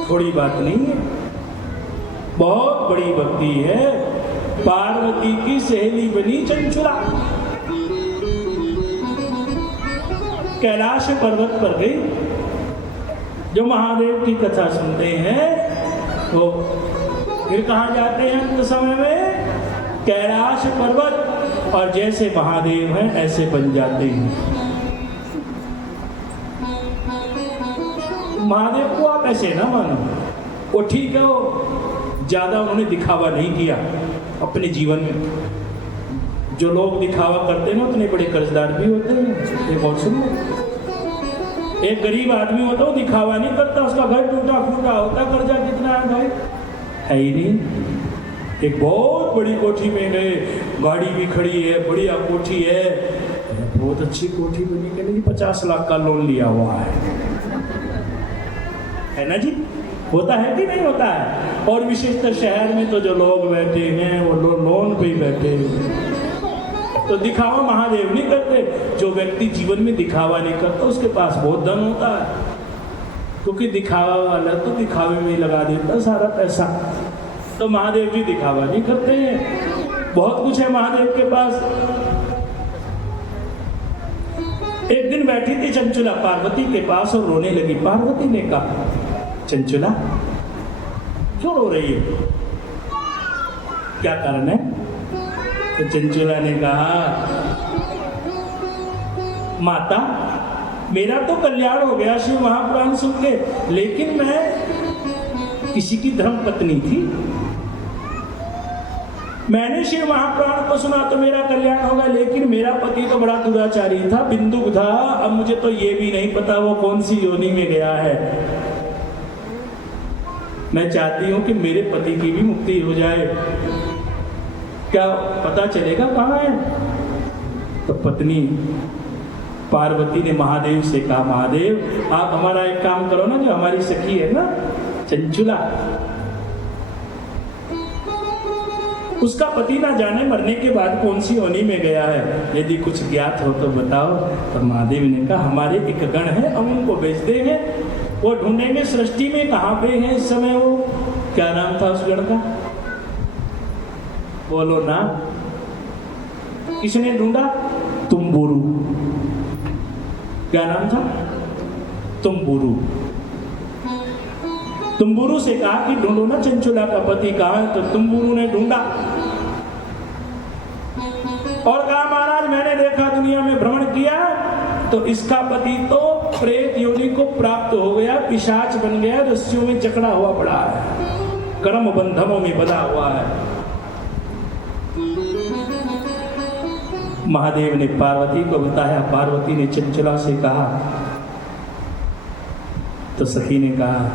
थोड़ी बात नहीं है, बहुत बड़ी भक्ति है। पार्वती की सहेली बनी चंचुला, कैलाश पर्वत पर गई। जो महादेव की कथा सुनते हैं वो फिर कहाँ जाते हैं अंत समय में? कैलाश पर्वत, और जैसे महादेव हैं ऐसे बन जाते हैं। महादेव को आप ऐसे ना मानो, वो ठीक है, वो ज्यादा उन्होंने दिखावा नहीं किया अपने जीवन में। जो लोग दिखावा करते हैं ना उतने बड़े कर्जदार भी होते हैं। एक और सुनो, एक गरीब आदमी होता है, दिखावा नहीं करता, उसका घर टूटा फूटा होता, कर्जा कितना है भाई है ही नहीं। एक बहुत बड़ी कोठी में गए, गाड़ी भी खड़ी है, बढ़िया कोठी है, बहुत अच्छी कोठी बनी, कहने 50 लाख का लोन लिया हुआ है ना जी? होता है कि नहीं होता है? और विशेषतः शहर में तो जो लोग बैठे हैं वो लोन पे ही बैठे हैं। तो दिखावा महादेव नहीं करते। जो व्यक्ति जीवन में दिखावा नहीं करता उसके पास बहुत धन होता है, क्योंकि दिखावा वाला तो दिखावे में लगा देता सारा पैसा। तो महादेव जी दिखावा नहीं करते हैं, बहुत कुछ है महादेव के पास। एक दिन बैठी थी चंचुला पार्वती के पास और रोने लगी। पार्वती ने कहा, चंचुला क्यों रो रही है, क्या कारण है? तो चंचुला ने कहा, माता मेरा तो कल्याण हो गया शिव महापुराण सुन के, लेकिन मैं किसी की धर्म पत्नी थी, मैंने शिव महापुराण को सुना तो मेरा कल्याण होगा, लेकिन मेरा पति तो बड़ा दुराचारी था, बिंदुक था। अब मुझे तो ये भी नहीं पता वो कौन सी योनि में गया है। मैं चाहती हूं कि मेरे पति की भी मुक्ति हो जाए, क्या पता चलेगा कहाँ है? तो पत्नी पार्वती ने महादेव से कहा, महादेव आप हमारा एक काम करो ना, जो हमारी सखी है ना चंचुला, उसका पति ना जाने मरने के बाद कौन सी योनि में गया है, यदि कुछ ज्ञात हो तो बताओ। तो महादेव ने कहा, हमारे एक गण है, हम उनको भेज देंगे, वो ढूंढेंगे सृष्टि में कहाँ पे है इस समय वो। क्या नाम था उस गण का? बोलो ना, किसने ढूंढा? तुम्बुरु। क्या नाम था? तुम्बुरु। तुम्बुरु से कहा कि ढूंढो ना चंचुला का पति कहाँ है। तो तुम्बुरु ने ढूंढा और कहा, महाराज मैंने देखा, दुनिया में भ्रमण किया तो इसका पति तो प्रेत योनि को प्राप्त हो गया, पिशाच बन गया, रस्सियों में जकड़ा हुआ पड़ा है, कर्म बंधनों में बंधा हुआ है। महादेव ने पार्वती को बताया। पार्वती ने चंचला से कहा, तो सखी ने कहा,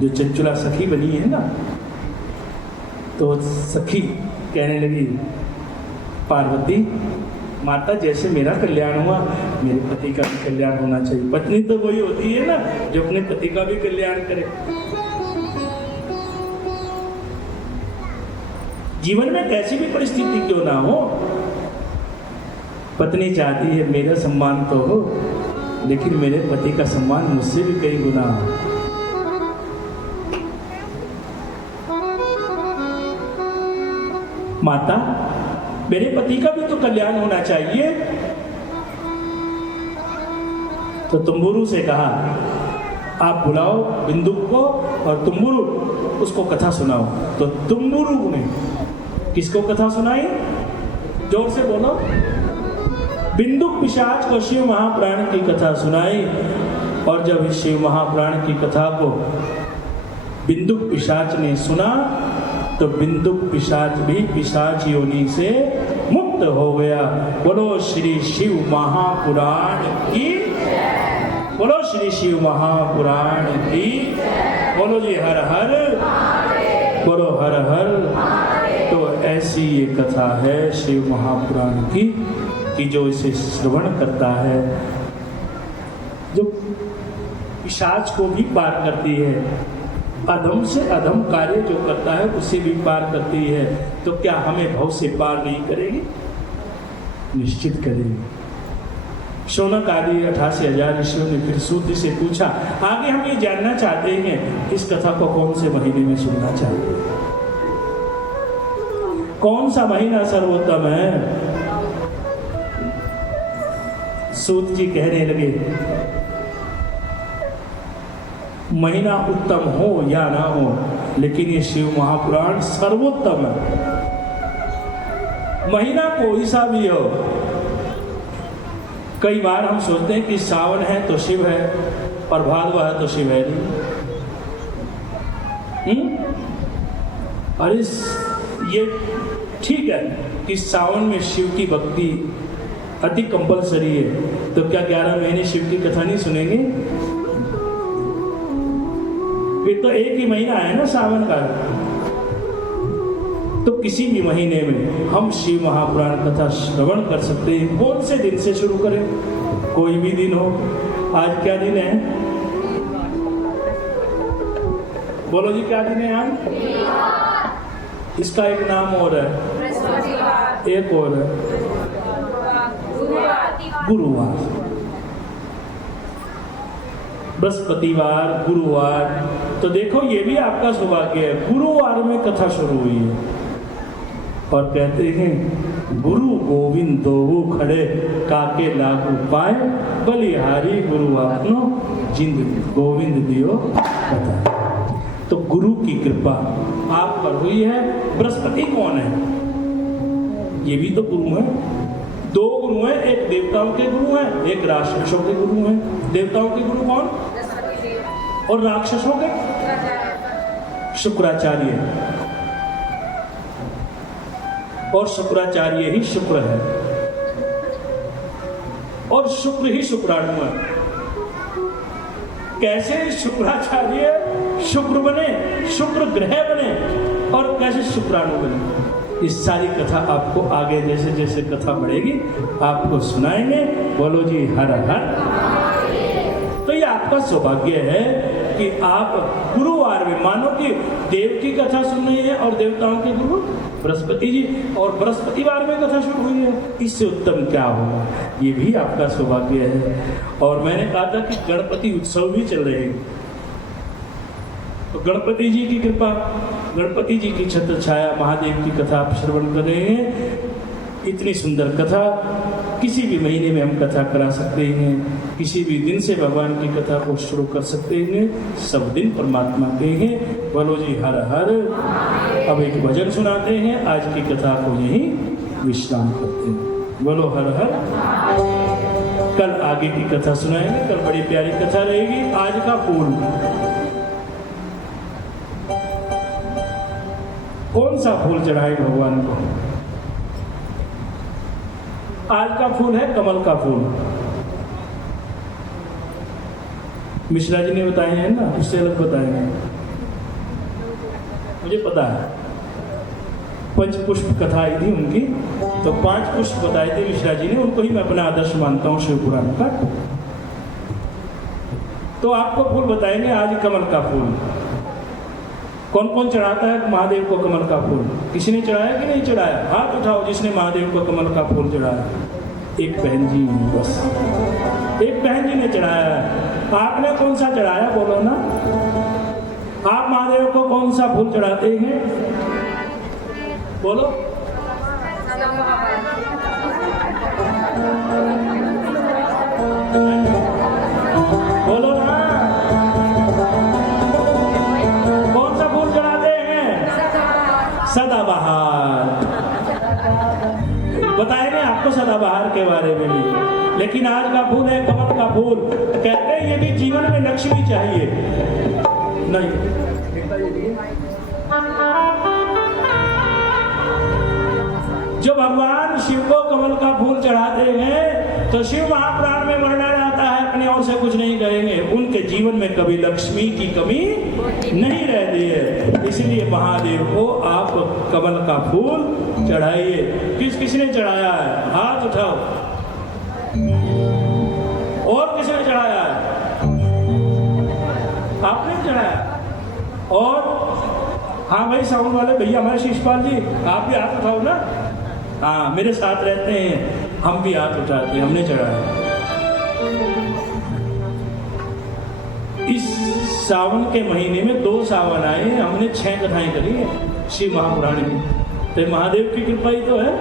जो चंचुला सखी बनी है ना, तो सखी कहने लगी, पार्वती माता जैसे मेरा कल्याण हुआ, मेरे पति का भी कल्याण होना चाहिए। पत्नी तो वही होती है ना जो अपने पति का भी कल्याण करे। जीवन में कैसी भी परिस्थिति क्यों ना हो, पत्नी चाहती है मेरा सम्मान तो हो, लेकिन मेरे पति का सम्मान मुझसे भी कई गुना हो। माता मेरे पति का भी तो कल्याण होना चाहिए। तो तुम्बुरु से कहा, आप बुलाओ बिंदुक को और तुम्बुरु उसको कथा सुनाओ। तो तुम्बुरु ने किसको कथा सुनाई? जोर से बोलो। बिंदुक पिशाच को शिव महापुराण की कथा सुनाई। और जब इस शिव महापुराण की कथा को बिंदुक पिशाच ने सुना तो बिंदुक पिशाच भी पिशाच योनि से मुक्त हो गया। बोलो श्री शिव महापुराण की, बोलो श्री शिव महापुराण की, बोलो जी हर हर, बोलो हर हर। तो ऐसी ये कथा है शिव महापुराण की कि जो इसे श्रवण करता है, जो पिशाच को भी पार करती है, अधम से अधम कार्य जो करता है उसे भी पार करती है। तो क्या हमें भव से पार नहीं करेगी? निश्चित करेगी। शौनक आदि 88,000 ऋषियों ने फिर सूत से पूछा, आगे हम ये जानना चाहते हैं इस कथा को कौन से महीने में सुनना चाहिए, कौन सा महीना सर्वोत्तम है? सूत जी कहने लगे, महीना उत्तम हो या ना हो, लेकिन ये शिव महापुराण सर्वोत्तम है। महीना कोई सा भी हो। कई बार हम सोचते हैं कि सावन है तो शिव है और भादवा है तो शिव है नहीं। और ये ठीक है कि सावन में शिव की भक्ति अति कंपलसरी है, तो क्या 11 महीने शिव की कथा नहीं सुनेंगे? फिर तो एक ही महीना है ना सावन का। तो किसी भी महीने में हम शिव महापुराण कथा श्रवण कर सकते हैं। कौन से दिन से शुरू करें? कोई भी दिन हो। आज क्या दिन है? बोलो जी, क्या दिन है आज? इसका एक नाम और है, एक और है गुरुवार। बृहस्पतिवार, गुरुवार। तो देखो ये भी आपका सौभाग्य है, गुरुवार में कथा शुरू हुई है। और कहते हैं गुरु गोविंद दो खड़े, काके लागू पाए, बलिहारी गुरु आपनो जिंद गोविंद दियो बता। तो गुरु की कृपा आप पर हुई है। बृहस्पति कौन है? ये भी तो गुरु है। दो गुरु हैं, एक देवताओं के गुरु हैं, एक राक्षसों के गुरु हैं। देवताओं के गुरु कौन? और राक्षसों के? शुक्राचार्य। और शुक्राचार्य ही शुक्र है, और शुक्र ही शुक्राणु है। कैसे शुक्राचार्य शुक्र बने, शुक्र ग्रह बने, और कैसे शुक्राणु बने? इस सारी कथा आपको आगे जैसे जैसे कथा बढ़ेगी आपको सुनाएंगे। बोलो जी हर हर। तो ये आपका सौभाग्य है कि आप गुरुवार में, मानो कि देव की कथा सुन रही है और देवताओं के गुरु बृहस्पति जी, और बृहस्पतिवार में कथा शुरू हुई है। इससे उत्तम क्या होगा? ये भी आपका सौभाग्य है। और मैंने कहा था कि गणपति उत्सव भी चल रहे हैं, तो गणपति जी की कृपा, गणपति जी की छत्र छाया, महादेव की कथा आप श्रवण कर रहे हैं। इतनी सुंदर कथा किसी भी महीने में हम कथा करा सकते हैं, किसी भी दिन से भगवान की कथा को शुरू कर सकते हैं। सब दिन परमात्मा के हैं। बोलो जी हर हर। अब एक भजन सुनाते हैं, आज की कथा को यहीं विश्राम करते हैं। बोलो हर हर। कल आगे की कथा सुनाएंगे, कल बड़ी प्यारी कथा रहेगी। आज का फूल कौन सा फूल चढ़ाए भगवान को? आज का फूल है कमल का फूल। मिश्रा जी ने बताए हैं ना, उससे अलग बताएंगे। मुझे पता है। 5 पुष्प कथा आई थी उनकी, तो 5 पुष्प बताए थे मिश्रा जी ने, उनको ही मैं अपना आदर्श मानता हूँ शिव पुराण का। तो आपको फूल बताएंगे आज कमल का फूल। कौन कौन चढ़ाता है महादेव को कमल का फूल? किसी ने चढ़ाया कि नहीं चढ़ाया? हाथ उठाओ जिसने महादेव को कमल का फूल चढ़ाया। एक बहन जी बस, एक बहन जी ने चढ़ाया है। आपने कौन सा चढ़ाया बोलो ना? आप महादेव को कौन सा फूल चढ़ाते हैं बोलो? बोलो ना, कौन सा फूल चढ़ाते हैं? सदाबहार। बताएंगे आपको सदाबहार के बारे में भी। लेकिन आज का फूल है कमल का फूल। कहते हैं यदि जीवन में लक्ष्मी चाहिए, नहीं जो भगवान शिव को कमल का फूल चढ़ाते हैं तो शिव महापुराण में वर्णन आता है, अपने और से कुछ नहीं कहेंगे, उनके जीवन में कभी लक्ष्मी की कमी नहीं रहती है। इसलिए महादेव को आप कमल का फूल चढ़ाइए। किस किसने चढ़ाया है? हाथ उठाओ। और किसने चढ़ाया है? आपने चढ़ाया। और हाँ भाई साउंड वाले भैया हमारे शिषपाल जी, आप भी हाथ उठाओ ना। हाँ मेरे साथ रहते हैं, हम भी हाथ उठाते हैं, हमने चढ़ाया। इस सावन के महीने में 2 सावन आए, हमने 6 कथाएं करी है शिव महापुराण की। तो महादेव की कृपा ही तो है।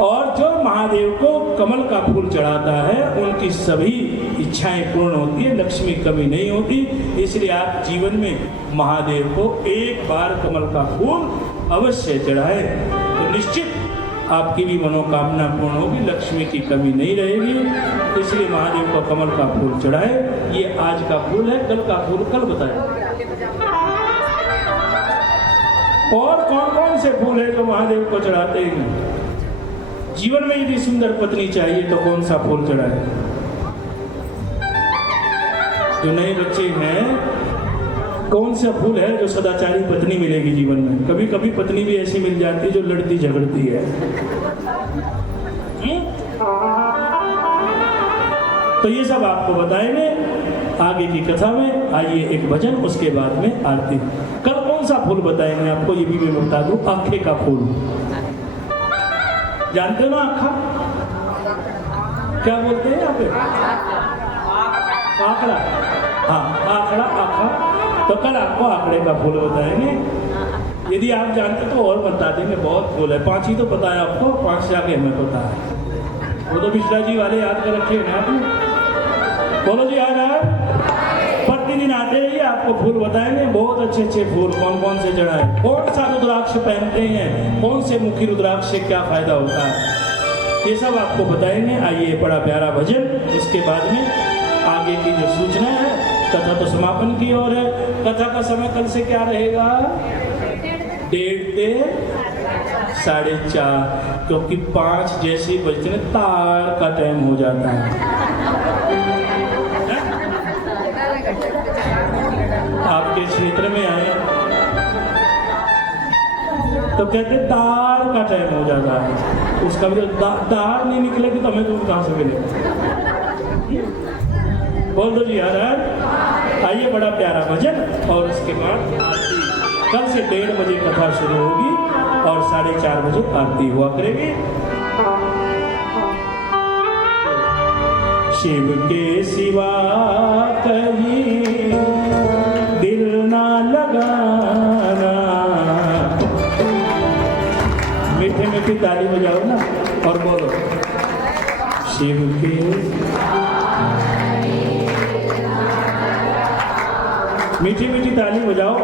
और जो महादेव को कमल का फूल चढ़ाता है उनकी सभी इच्छाएं पूर्ण होती है, लक्ष्मी कमी नहीं होती। इसलिए आप जीवन में महादेव को एक बार कमल का फूल अवश्य चढ़ाएं, तो निश्चित आपकी भी मनोकामना पूर्ण होगी, लक्ष्मी की कमी नहीं रहेगी। इसलिए महादेव को कमल का फूल चढ़ाए। ये आज का फूल है, कल का फूल कल बताए। और कौन कौन से फूल है जो महादेव को चढ़ाते हैं? जीवन में यदि सुंदर पत्नी चाहिए तो कौन सा फूल चढ़ाए? जो नए बच्चे हैं, कौन सा फूल है जो सदाचारी पत्नी मिलेगी जीवन में? कभी कभी पत्नी भी ऐसी मिल जाती है जो लड़ती झगड़ती है। तो ये सब आपको बताएंगे आगे की कथा में। आइए एक भजन, उसके बाद में आरती। कल कौन सा फूल बताएंगे आपको ये भी मैं बता दूं, आखे का फूल। जानते हो ना आखा क्या बोलते हैं यहाँ पे? आखड़ा। हाँ आखड़ा, आखा। तो कल आपको आंकड़े का फूल बताएंगे। यदि आप जानते तो और बता देंगे, बहुत फूल है। 5 ही तो पता है आपको, 5 से आगे हमें पता है। वो तो मिश्रा जी वाले याद कर रखे हैं आपने। बोलो जी याद है। प्रतिदिन आते ही आपको फूल बताएंगे, बहुत अच्छे अच्छे फूल कौन कौन से चढ़ाए, कौन सा रुद्राक्ष पहनते हैं, कौन से मुखी रुद्राक्ष से क्या फायदा होता है, ये सब आपको बताएंगे। आइए बड़ा प्यारा भजन, उसके बाद में आगे की जो सूचना है। कथा तो समापन की ओर है। कथा का समय कल से क्या रहेगा? 1:30 से 4:30, क्योंकि 5 जैसे बजते हैं तार का टाइम हो जाता है। आपके क्षेत्र में आए तो कहते तार का टाइम हो जाता है। उसका भी तार नहीं निकलेगी तो हमें दूध कहाँ से मिलेगा? बोल दो जी यार। आइए बड़ा प्यारा भजन, और उसके बाद आरती। कल से 1:30 बजे कथा शुरू होगी और 4:30 बजे आरती हुआ करेगी। शिव के सिवा कहीं दिल ना लगाना। मीठे मीठी ताली बजाओ ना और बोलो शिव के। मीठी मीठी ताली बजाओ।